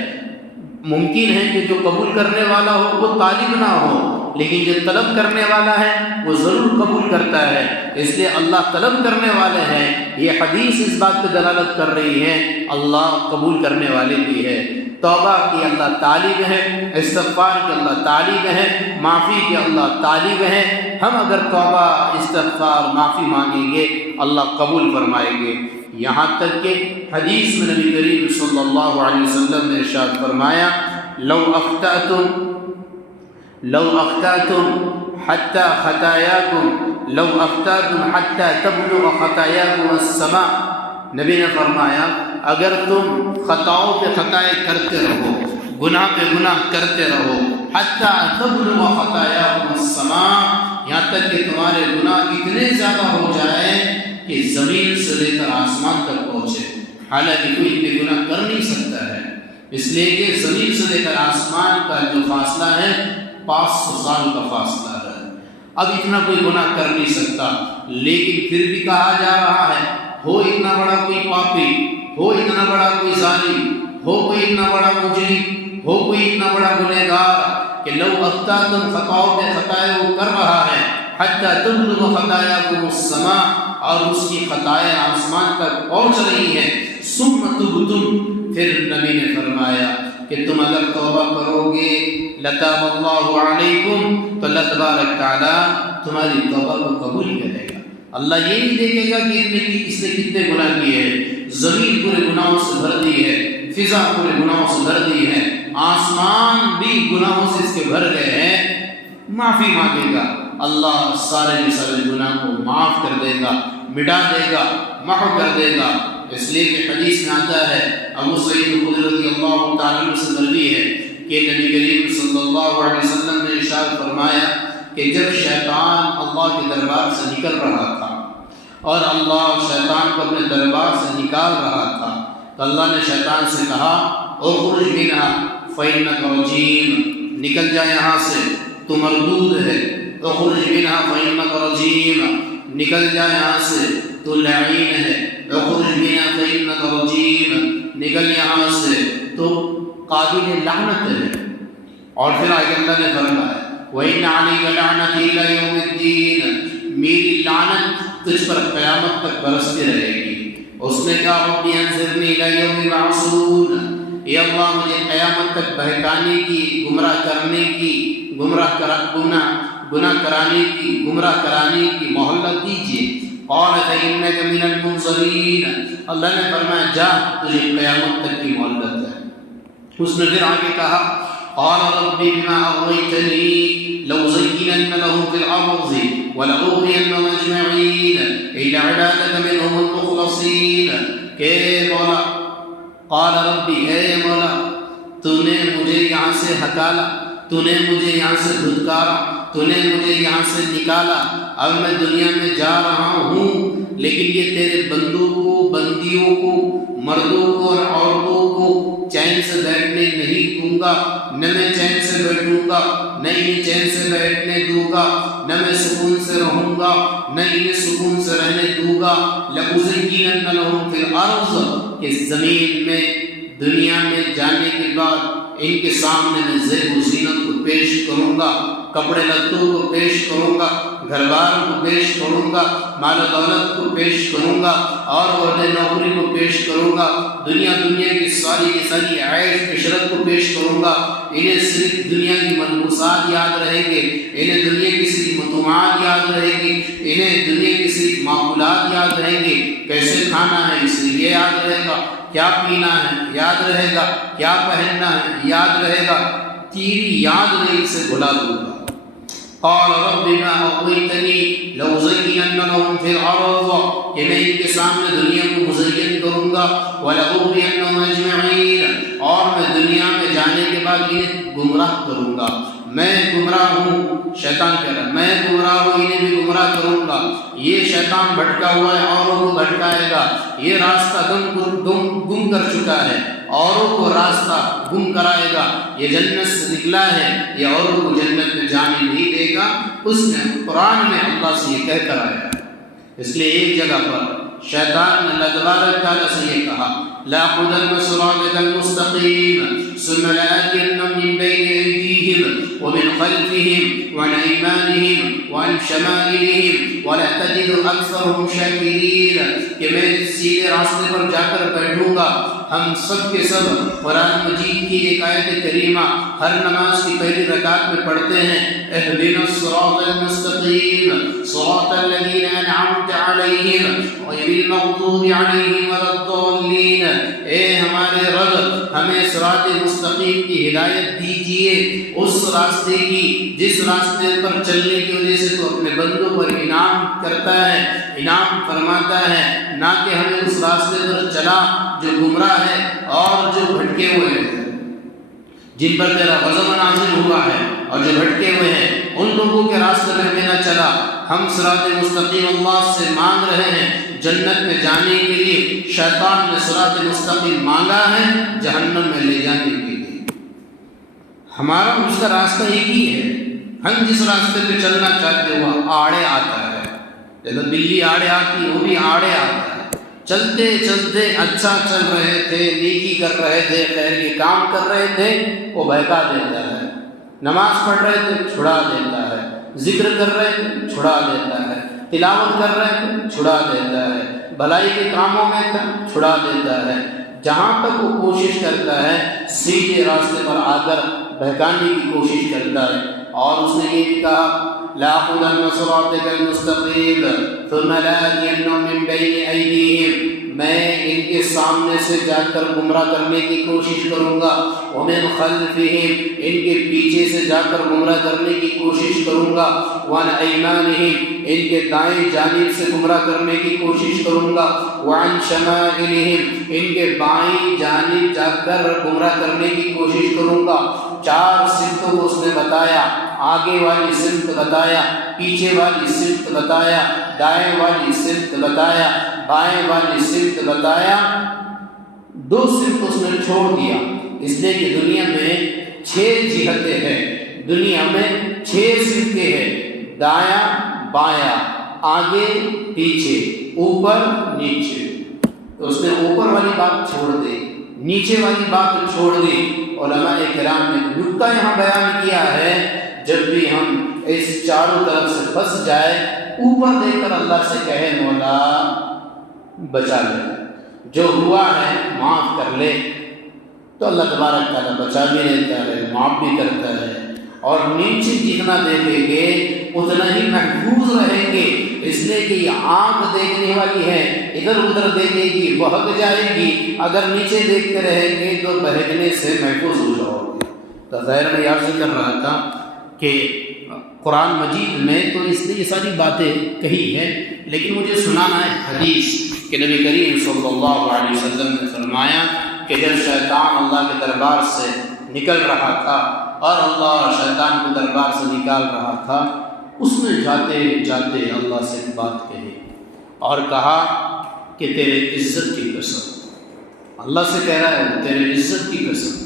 ممکن ہے کہ جو قبول کرنے والا ہو وہ طالب نہ ہو، لیکن جو طلب کرنے والا ہے وہ ضرور قبول کرتا ہے، اس لیے اللہ طلب کرنے والے ہیں۔ یہ حدیث اس بات پہ دلالت کر رہی ہے اللہ قبول کرنے والے بھی ہے۔ توبہ کی اللہ طالب ہے، استغفار کی اللہ طالب ہے، معافی کی اللہ طالب ہے۔ ہم اگر توبہ استغفار معافی مانگیں گے اللہ قبول فرمائیں گے۔ یہاں تک کہ حدیث میں نبی کریم صلی اللہ علیہ وسلم نے ارشاد فرمایا لو اخطأتم حتى تبلغ خطاياكم السماء، نبی نے فرمایا اگر تم خطاؤں پہ خطائیں کرتے رہو، گناہ پہ گناہ کرتے رہو، حتی تبلغ خطاياكم السماء، یہاں تک کہ تمہارے گناہ اتنے زیادہ ہو جائیں کہ زمین سے لے کر آسمان تک پہنچے، حالانکہ کوئی اتنے گناہ کر نہیں سکتا ہے، اس لیے کہ زمین سے لے کر آسمان کا جو فاصلہ ہے 500 سال کا فاصلہ ہے۔ اب اتنا کوئی گناہ کر نہیں سکتا، لیکن پھر بھی کہا جا رہا ہے ہو اتنا بڑا کوئی پاپی، ہو اتنا بڑا کوئی ظالم، ہو کوئی اتنا بڑا مجرم، ہو کوئی اتنا بڑا گنہگار کہ لو اخطأتم خطاؤں پہ خطائیں وہ کر رہا ہے، حتی تبلغ خطاياكم السماء، اور اس کی خطائیں آسمان تک پہنچ رہی ہیں، ثم تبتم، پھر نبی نے فرمایا کہ تم اگر توبہ کرو گے لتاب اللہ علیکم، تو اللہ تبارک تعالیٰ تمہاری توبہ کو قبول کرے گا۔ اللہ یہ نہیں دیکھے گا کہ اس نے کتنے گناہ کیے ہیں، زمین پورے گناہوں سے بھر دی ہے، فضا پورے گناہوں سے بھر دی ہے، آسمان بھی گناہوں سے اس کے بھر گئے ہیں، معافی مانگے گا، اللہ سارے کے سارے گناہ کو معاف کر دے گا، مٹا دے گا، محو کر دے گا۔ اس لیے کہ حدیث میں آتا ہے، ابو سعید خدری رضی اللہ تعالیٰ عنہ سے مروی ہے کہ نبی کریم صلی اللہ علیہ وسلم نے ارشاد فرمایا کہ جب شیطان اللہ کے دربار سے نکل رہا تھا اور اللہ شیطان کو اپنے دربار سے نکال رہا تھا، تو اللہ نے شیطان سے کہا اخرج منہا فإنک رجیم، نکل جا یہاں سے تو مردود ہے، اخرج منہا فإنک رجیم، نکل جا یہاں سے تو لعین ہے، اخرج منہا فإنک رجیم، نکل یہاں سے تو قابل لعنت ہے۔ اور پھر آگے اللہ نے فرمایا وَإِنَّ عَلَيْكَ لَعْنَتِي إِلَى يَوْمِ الدِّينِ، میری لعنت تجھ پر قیامت تک برستی رہے گی۔ اس نے کہا رَبِّ أَنظِرْنِي إِلَى يَوْمِ يُبْعَثُونَ، اے اللہ مجھے قیامت تک بہکانے کی، گمراہ کرنے کی، گناہ کرانے کی، گمراہ کرانے کی مہلت دیجیے۔ قال فإنك من المنظرين، اللہ نے فرمایا جا تجھے قیامت تک کی مہلت ہے۔ اس نے پھر آگے کہا قال رب بما أغويتني لأزينن لهم في الأرض ولأغوينهم أجمعين إلا عبادك منهم المخلصين۔ کہ مولا، قال ربی، اے مولا تو نے مجھے یہاں سے ہٹالا، تو نے مجھے یہاں سے دھتکارا، تو نے مجھے یہاں سے نکالا، اب میں دنیا میں جا رہا ہوں، لیکن یہ تیرے بندوں کو، بندیوں کو، مردوں کو اور عورتوں کو چین سے بیٹھنے نہیں دوں گا، نہ میں چین سے بیٹھوں گا، نہ انہیں چین سے بیٹھنے دوں گا، نہ میں سکون سے رہوں گا، نہ انہیں سکون سے رہنے دوں گا۔ لَأُزَيِّنَنَّ لَهُمْ فِي الْأَرْضِ، کہ زمین میں، دنیا میں جانے کے بعد ان کے سامنے میں زیب و زینت کو پیش کروں گا، کپڑے لتوں کو پیش کروں گا، گھر بار کو پیش کروں گا، مال و دولت کو پیش کروں گا، اور عہدے نوکری کو پیش کروں گا، دنیا کی ساری عیش عشرت کو پیش کروں گا۔ انہیں صرف دنیا کی ملبوسات یاد رہیں گے، انہیں دنیا کی صرف متوعات یاد رہیں گی، انہیں دنیا کی صرف معمولات یاد رہیں گے، کیسے کھانا ہے اس لیے یہ یاد رہے گا، کیا پینا ہے یاد رہے گا، کیا پہننا ہے یاد رہے گا، تیری یاد نہیں سے بھلا دوں گا۔ قال رب ما أغويتني لأزينن لهم في الأرض، کہ میں ان کے سامنے دنیا کو مزین کروں گا، وَلَأُغْوِيَنَّهُمْ أَجْمَعِينَ، اور میں دنیا میں جانے کے بعد انہیں گمراہ کروں گا۔ میں گمراہ ہوں، شیطان کہہ رہا ہے میں گمراہ ہوں، انہیں بھی گمراہ کروں گا۔ یہ شیطان بھٹکا ہوا ہے، اوروں کو بھٹکائے گا، یہ راستہ گم کر چکا ہے، اوروں کو راستہ گم کرائے گا، یہ جنت سے نکلا ہے، یہ اوروں کو جنت میں جانے نہیں دے گا۔ اس نے قرآن میں اللہ سے یہ کہہ کر آیا ہے۔ اس لیے ایک جگہ پر شیطان نے اللہ تبارک تعالیٰ سے یہ کہا لَأَقْعُدَنَّ صِرَاطَكَ الْمُسْتَقِيمَ ثُمَّ لَآتِيَنَّهُم مِّن بَيْنِ أَيْدِيهِمْ وَمِنْ خَلْفِهِمْ وَعَنْ أَيْمَانِهِمْ وَعَنْ شَمَائِلِهِمْ وَلَا تَجِدُ أَكْثَرَهُمْ شَاكِرِينَ، کہ میں سیدھے راستے پر جا کر بیٹھوں گا۔ ہم سب کے سب قرآن مجید کی ایک آیت کریمہ ہر نماز کی پہلی رکعت میں پڑھتے ہیں، اهدنا الصراط المستقیم صراط الذین انعمت علیہم غیر المغضوب علیہم ولا الضالین۔ اے ہمارے رب، ہمیں صراط مستقیم کی ہدایت دیجیے، اس راستے کی جس راستے پر چلنے کی وجہ سے تو اپنے بندوں پر انعام کرتا ہے، انعام فرماتا ہے، نہ کہ ہمیں اس راستے پر چلا جو گمراہ ہے اور جو بھٹکے ہوئے ہیں، جن پر تیرا غضب نازل ہوا ہے، اور جو بھٹکے ہوئے ہیں ان لوگوں کے راستے میں ہمیں نہ چلا۔ ہم صراط مستقیم اللہ سے مانگ رہے ہیں جنت میں جانے کے لیے، شیطان نے صراط مستقیم مانگا ہے جہنم میں لے جانے کے لیے۔ ہمارا اس کا راستہ ایک ہی ہے، ہم جس راستے پہ چلنا چاہتے وہ آڑے آتا ہے، جیسے بلی آڑے آتی وہ بھی آڑے آتا ہے۔ چلتے چلتے اچھا چل رہے تھے، نیکی کر رہے تھے، خیر کے کام کر رہے تھے، وہ بہکا دیتا ہے۔ نماز پڑھ رہے تھے چھڑا دیتا ہے، ذکر کر رہے تھے چھڑا دیتا ہے، تلاوت کر رہے تھے چھڑا دیتا ہے، بھلائی کے کاموں میں تھا چھڑا دیتا ہے۔ جہاں تک وہ کوشش کرتا ہے سیدھے راستے پر آ کر بہکانے کی کوشش کرتا ہے۔ اور اس نے یہ بھی کہا لَأَقْعُدَنَّ صِرَاطَكَ الْمُسْتَقِيمَ ثُمَّ لَآتِيَنَّهُم مِّن بَيْنِ أَيْدِيهِمْ، میں ان کے سامنے سے جا کر گمراہ کرنے کی کوشش کروں گا، وَمِنْ خَلْفِهِمْ، ان کے پیچھے سے جا کر گمراہ کرنے کی کوشش کروں گا، وَعَنْ أَيْمَانِهِمْ، ان کے دائیں جانب سے گمراہ کرنے کی کوشش کروں گا، وَعَنْ شَمَائِلِهِمْ، ان کے بائیں جانب جا کر گمراہ کرنے کی کوشش کروں گا۔ چار سمتوں کو اس نے بتایا، آگے والی سمت بتایا، پیچھے والی سمت بتایا، دائیں والی سمت بتایا، بائیں والی سمت بتایا۔ دو سمت اس نے چھوڑ دیا، اس لیے کہ دنیا میں 6 جہتیں ہیں، دنیا میں 6 سمتیں ہیں، دایاں بایاں، آگے پیچھے، اوپر نیچے۔ تو اس نے اوپر والی بات چھوڑ دی، نیچے والی بات چھوڑ دی۔ علماء کرام نے نکتہ یہاں بیان کیا ہے، جب بھی ہم اس چاروں طرف سے پھنس جائے، اوپر دیکھ کر اللہ سے کہے مولا بچا لے، جو ہوا ہے معاف کر لے، تو اللہ تبارک تعالیٰ بچا بھی لیتا ہے، معاف بھی کرتا ہے۔ اور نیچے جتنا دیکھیں گے اتنا ہی محفوظ رہیں گے، اس لیے کہ یہ آنکھ دیکھنے والی ہے، ادھر ادھر دیکھے گی بہک جائے گی، اگر نیچے دیکھتے رہیں گے تو بہکنے سے محفوظ ہو جاؤ گے۔ تو ظاہر میں عرض کر رہا تھا کہ قرآن مجید میں تو اس نے یہ ساری باتیں کہی ہیں، لیکن مجھے سنانا ہے حدیث کہ نبی کریم صلی اللہ علیہ وسلم نے فرمایا کہ جب شیطان اللہ کے دربار سے نکل رہا تھا اور اللہ شیطان کو دربار سے نکال رہا تھا، اس نے جاتے جاتے اللہ سے ایک بات کہی اور کہا کہ تیرے عزت کی قسم، اللہ سے کہہ رہا ہے تیرے عزت کی قسم،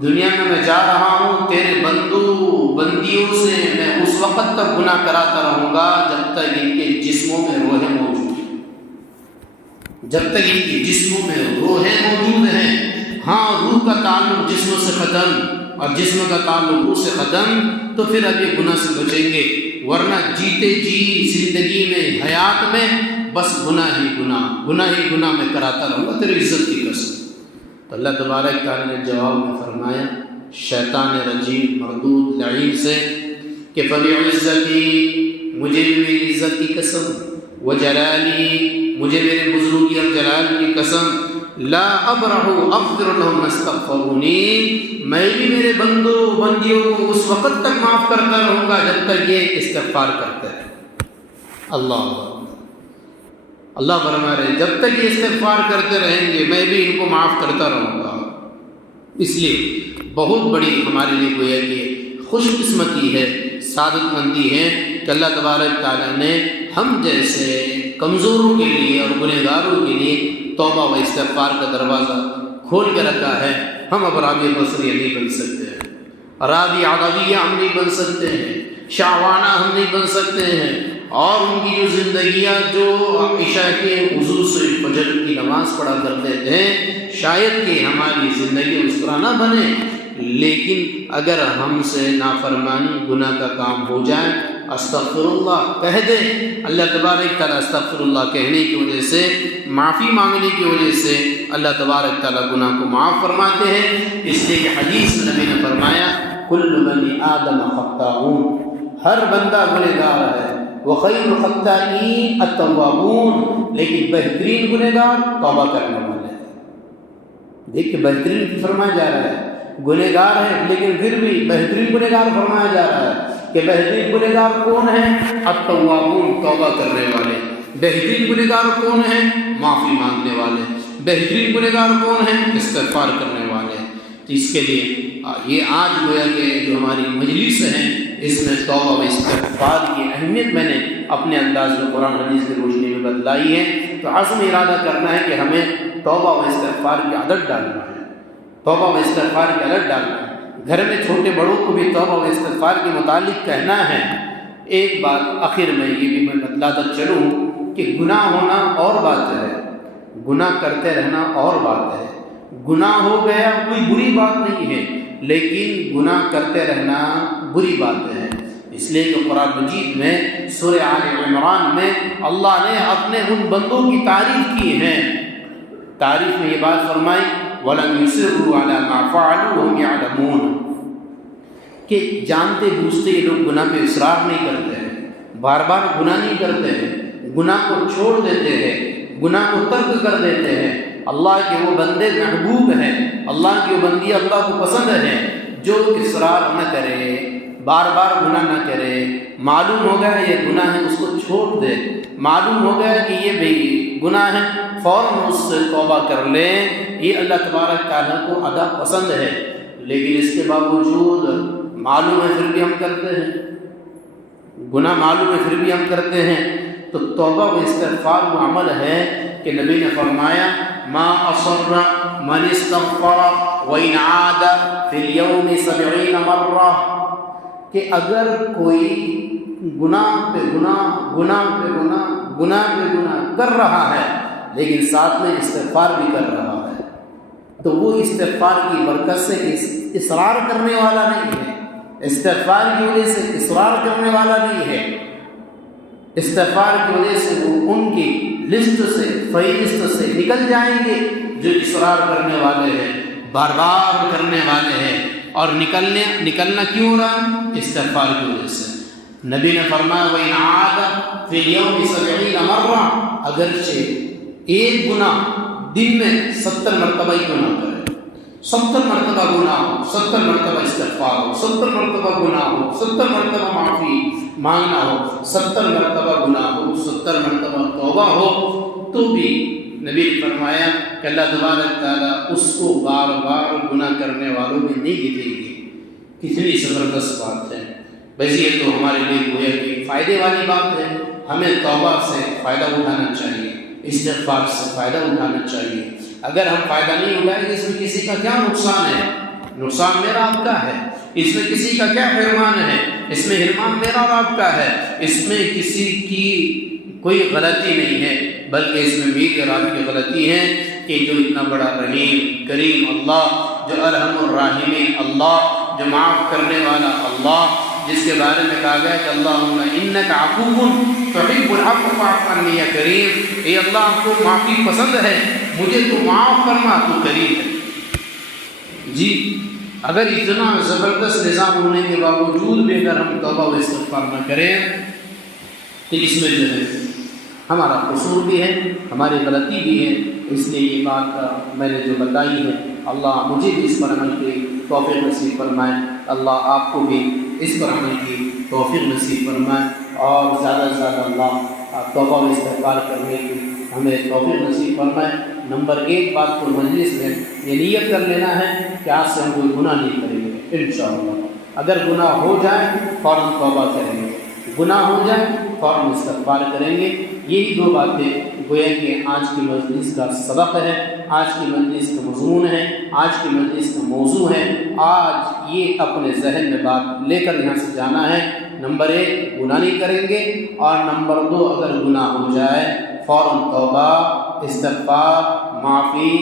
دنیا میں جا رہا ہوں تیرے بندیوں سے میں اس وقت تک گناہ کراتا رہوں گا جب تک ان کے جسموں میں روحیں موجود ہیں، جب تک ان کے جسموں میں روحیں موجود ہیں۔ ہاں روح کا تعلق جسم سے ختم اور جسم کا تعلق روح سے ختم تو پھر اب یہ گناہ سے بچیں گے، ورنہ جیتے جی زندگی میں حیات میں بس گناہ ہی گناہ میں کراتا رہوں گا تیری عزت کی قسم۔ تو اللہ تبارک تعالیٰ نے جواب میں فرمایا شیطان رجیم مردود لعین سے کہ فَبِعِزَّتِي مجھے بھی میری عزت کی قسم، وَجَلَالِي مجھے میرے بزرگی اور جلال کی قسم، لا ابرح اغفر لهم استغفرونی میں بھی میرے بندیوں کو اس وقت تک معاف کرتا رہوں گا جب تک یہ استغفار کرتے ہیں۔ اللہ فرما رہے جب تک یہ استغفار کرتے رہیں گے میں بھی ان کو معاف کرتا رہوں گا۔ اس لیے بہت بڑی ہمارے لیے گویا کہ خوش قسمتی ہے، سعادت مندی ہے کہ اللہ تبارک تعالیٰ نے ہم جیسے کمزوروں کے لیے اور گنہگاروں کے لیے توبہ و استغفار کا دروازہ کھول کے رکھا ہے۔ ہم اب رابعہ بصریہ نہیں بن سکتے ہیں، راضی عدویہ ہم نہیں بن سکتے ہیں، شعوانہ ہم نہیں بن سکتے ہیں، اور ان کی جو زندگیاں جو عشاء کے وضو سے فجر کی نماز پڑھا کرتے تھے شاید کہ ہماری زندگی اس طرح نہ بنے، لیکن اگر ہم سے نافرمانی گناہ کا کام ہو جائے استغفر اللہ کہہ دے، اللہ تبارک تعالیٰ استغفر اللہ کہنے کی وجہ سے، معافی مانگنے کی وجہ سے اللہ تبارک تعالیٰ گناہ کو معاف فرماتے ہیں۔ اس لیے کہ حدیث میں نبی نے فرمایا کل بنی آدم خطاؤون، ہر بندہ گنہگار ہے، وخیر الخطائین التوابون، لیکن بہترین گنہگار توبہ کرنے والے ہیں۔ دیکھیں بہترین فرمایا جا رہا ہے، گنہگار ہے لیکن پھر بھی بہترین گنہگار فرمایا جا رہا ہے کہ بہترین گنہگار کون ہے؟ التوابون توبہ کرنے والے۔ بہترین گنہگار کون ہیں؟ معافی مانگنے والے۔ بہترین گنہگار کون ہیں؟ استغفار کرنے والے۔ تو اس کے لیے یہ آج گویا کہ جو ہماری مجلس ہے اس میں توبہ و استغفار کی اہمیت میں نے اپنے انداز میں قرآن حدیث کی روشنی میں بتلائی ہے۔ تو عزم ارادہ کرنا ہے کہ ہمیں توبہ و استغفار کی عادت ڈالنا ہے، توبہ و استغفار کی عادت ڈالنا ہے۔ گھر میں چھوٹے بڑوں کو بھی توبہ و استغفار کے متعلق کہنا ہے۔ ایک بات آخر میں یہ بھی میں بتلاتا چلوں کہ گناہ ہونا اور بات ہے، گناہ کرتے رہنا اور بات ہے۔ گناہ ہو گیا کوئی بری بات نہیں ہے، لیکن گناہ کرتے رہنا بری بات ہے۔ اس لیے کہ قرآن مجید میں سورہ آل عمران میں اللہ نے اپنے ان بندوں کی تعریف کی ہے، تعریف میں یہ بات فرمائی وَلَمْ يُصِرُّوا عَلَى مَا فَعَلُوا وَهُمْ يَعْلَمُونَ کہ جانتے بوجھتے یہ لوگ گناہ پہ اصرار نہیں کرتے ہیں، بار بار گناہ نہیں کرتے ہیں، گناہ کو چھوڑ دیتے ہیں، گناہ کو ترک کر دیتے ہیں۔ اللہ کے وہ بندے محبوب ہیں، اللہ کی وہ بندی اللہ کو پسند ہیں جو اصرار نہ کرے، بار بار گناہ نہ کرے، معلوم ہو گیا یہ گناہ ہے اس کو چھوڑ دے، معلوم ہو گیا کہ یہ بھی گناہ ہے فوراً اس سے توبہ کر لیں، یہ اللہ تبارک تعالیٰ کو ادا پسند ہے۔ لیکن اس کے باوجود معلوم ہے پھر بھی ہم کرتے ہیں، گناہ معلوم ہے پھر بھی ہم کرتے ہیں، تو توبہ و استغفار وہ عمل ہے کہ نبی نے فرمایا ما اصر من استغفر وان عاد فی اليوم 70 مرہ کہ اگر کوئی گناہ پہ گناہ کر رہا ہے لیکن ساتھ میں استغفار بھی کر رہا ہے تو وہ استغفار کی برکت سے اصرار کرنے والا نہیں ہے، استغفار کی وجہ سے اصرار کرنے والا نہیں ہے، استغفار کی وجہ سے وہ ان کی لسٹ سے فہرست سے نکل جائیں گے جو اصرار کرنے والے ہیں، بار بار کرنے والے ہیں اور نکلنا کیوں ہو رہا ہے؟ استغفار کی وجہ سے۔ نبی نے فرمایا وَإِنْ عَادَ فِي الْيَوْمِ 70 مرة، اگرچہ ایک گناہ دن میں 70 مرتبہ ہی کیوں نہ کرے، 70 مرتبہ گناہ ہو، 70 مرتبہ استغفار ہو، 70 مرتبہ گناہ ہو، 70 مرتبہ معافی مانگنا ہو، 70 مرتبہ گناہ ہو، 70 مرتبہ توبہ ہو، تو بھی نبی نے فرمایا کہ اللہ تبارک تعالیٰ اس کو بار بار گناہ کرنے والوں میں نہیں دکھیں گے۔ کتنی زبردست بات ہے! بس یہ تو ہمارے لیے گویا کہ فائدے والی بات ہے۔ ہمیں توبہ سے فائدہ اٹھانا چاہیے، استغفار سے فائدہ اٹھانا چاہیے۔ اگر ہم فائدہ نہیں اٹھائیں گے، اس میں کسی کا کیا نقصان ہے؟ نقصان میرا آپ کا ہے۔ اس میں کسی کا کیا حرمان ہے؟ اس میں حرمان میرا اور آپ کا ہے۔ اس میں کسی کی کوئی غلطی نہیں ہے، بلکہ اس میں میری اور آپ کی غلطی ہے کہ جو اتنا بڑا رحیم کریم اللہ، جو ارحم الراحمین اللہ، جو معاف کرنے والا اللہ، جس کے بارے میں کہا گیا کہ اللہم انک عفو تحب العفو فاعف عنی یا کریم، اے اللہ آپ کو معافی پسند ہے، مجھے تو معاف فرما، تو کریم ہے۔ جی اگر اتنا زبردست نظام ہونے کے باوجود بھی اگر ہم توبہ و استغفار نہ کریں تو اس میں جو ہے ہمارا قصور بھی ہے، ہماری غلطی بھی ہے۔ اس لیے یہ بات میں نے جو بتائی ہے، اللہ مجھے بھی اس پر عمل کی توفیق نصیب فرمائے، اللہ آپ کو بھی اس پر عمل کی توفیق نصیب فرمائے، اور زیادہ سے زیادہ اللہ توبہ و استغفار کرنے کی ہمیں توفیق نصیب فرمائے۔ نمبر 1 بات تو مجلس میں یہ نیت کر لینا ہے کہ آج سے ہم کوئی گناہ نہیں کریں گے انشاءاللہ۔ اگر گناہ ہو جائے فوراً توبہ کریں گے، گناہ ہو جائے فوراً استغفار کریں گے۔ یہی 2 باتیں گویا کہ آج کی مجلس کا سبق ہے، آج کی مجلس کا مضمون ہے، آج کی مجلس کا موضوع ہے۔ آج یہ اپنے ذہن میں بات لے کر یہاں سے جانا ہے۔ نمبر 1 گناہ نہیں کریں گے، اور نمبر 2 اگر گناہ ہو جائے فوراً توبہ استغفار معافی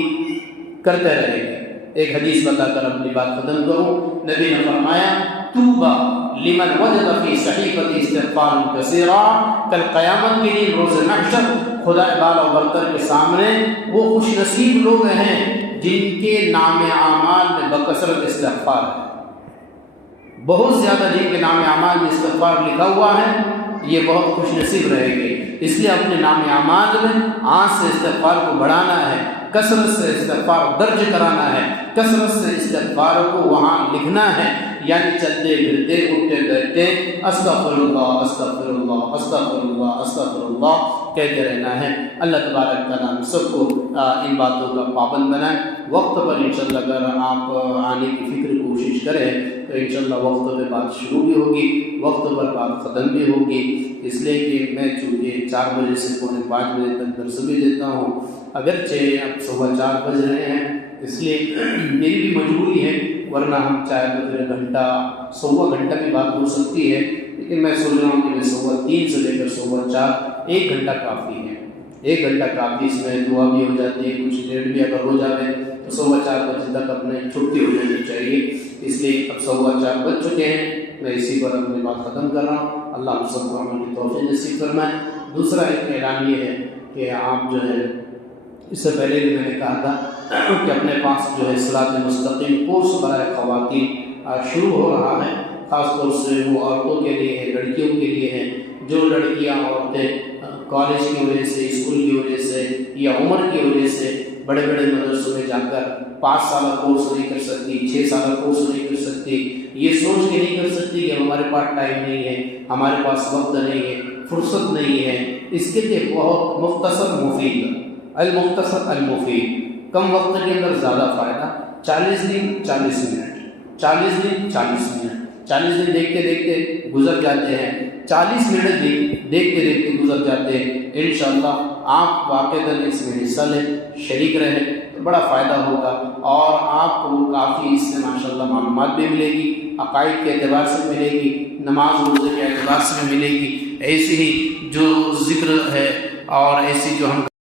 کرتے رہیں گے۔ ایک حدیث بتا کر اپنی بات ختم کروں۔ نبی نے فرمایا توبہ لمن وجد فی صحیفۃ استغفار کثیرا، کل قیامت کے دن روز محشر خدا بالا و برتر کے سامنے وہ خوش نصیب لوگ ہیں جن کے نام اعمال میں بکثرت استغفار ہے۔ بہت زیادہ جن کے نام اعمال میں استغفار لکھا ہوا ہے، یہ بہت خوش نصیب رہے گے۔ اس لیے اپنے نام اعمال میں آج سے استغفار کو بڑھانا ہے، کثرت سے استغفار درج کرانا ہے، کثرت سے استغفار کو وہاں لکھنا ہے، یعنی چلتے پھرتے اٹھتے بیٹھتے استغفر اللہ استغفر اللہ استغفر اللہ استغفر اللہ کہتے رہنا ہے۔ اللہ تبارک تعالیٰ ہم سب کو ان باتوں کا پابند بنائے۔ وقت پر انشاءاللہ اگر آپ آنے کی فکر کوشش کریں تو انشاءاللہ وقت پہ بات شروع بھی ہوگی، وقت پر بات ختم بھی ہوگی، اس لیے کہ میں چونکہ 4 بجے سے 4:45 بجے تک درس بھی دیتا ہوں، اگرچہ اب صبح 4 بج رہے ہیں، اس لیے میری بھی مجبوری ہے، ورنہ ہم چاہے تو پھر گھنٹہ 1.25 گھنٹہ بھی بات ہو سکتی ہے، لیکن میں سوچ رہا ہوں کہ میں 3:15 سے لے کر 4:15 1 گھنٹہ کافی ہے، 1 گھنٹہ کافی، اس میں دعا بھی ہو جاتی ہے، کچھ لیٹ بھی اگر ہو جائے تو 4:15 بجے تک اپنے چھٹی ہو جانی چاہیے۔ اس لیے اب 4:15 بج چکے ہیں، میں اسی پر اپنی بات ختم کر رہا ہوں۔ اللہ ہم سب کو عمل کی توفیق نصیب فرمائے۔ دوسرا ایک اعلان یہ ہے کہ آپ جو ہے، اس سے پہلے بھی میں نے کہا تھا کہ اپنے پاس جو ہے صراط مستقیم کورس برائے خواتین شروع ہو رہا ہے، خاص طور سے وہ عورتوں کے لیے ہے، لڑکیوں کے لیے ہے، جو لڑکیاں عورتیں کالج کی وجہ سے، اسکول کی وجہ سے یا عمر کی وجہ سے بڑے بڑے مدرسوں میں جا کر 5 سالہ کورس نہیں کر سکتی، 6 سالہ کورس نہیں کر سکتی، یہ سوچ کے نہیں کر سکتی کہ ہمارے پاس ٹائم نہیں ہے، ہمارے پاس وقت نہیں ہے، فرصت نہیں ہے، اس کے لیے بہت مختصر مفید، المختصر المفید، کم وقت کے اندر زیادہ فائدہ، 40 دن 40 منٹ، 40 دن 40 منٹ، 40 دن دیکھتے دیکھتے گزر جاتے ہیں، 40 منٹ بھی دیکھتے دیکھتے گزر جاتے ہیں۔ انشاءاللہ آپ واقعتاً اس میں حصہ لیں، شریک رہیں تو بڑا فائدہ ہوگا، اور آپ کو کافی اس سے ماشاءاللہ معلومات بھی ملے گی، عقائد کے اعتبار سے ملے گی، نماز روزے کے اعتبار سے ملے گی، ایسی ہی جو ذکر ہے اور ایسی جو ہم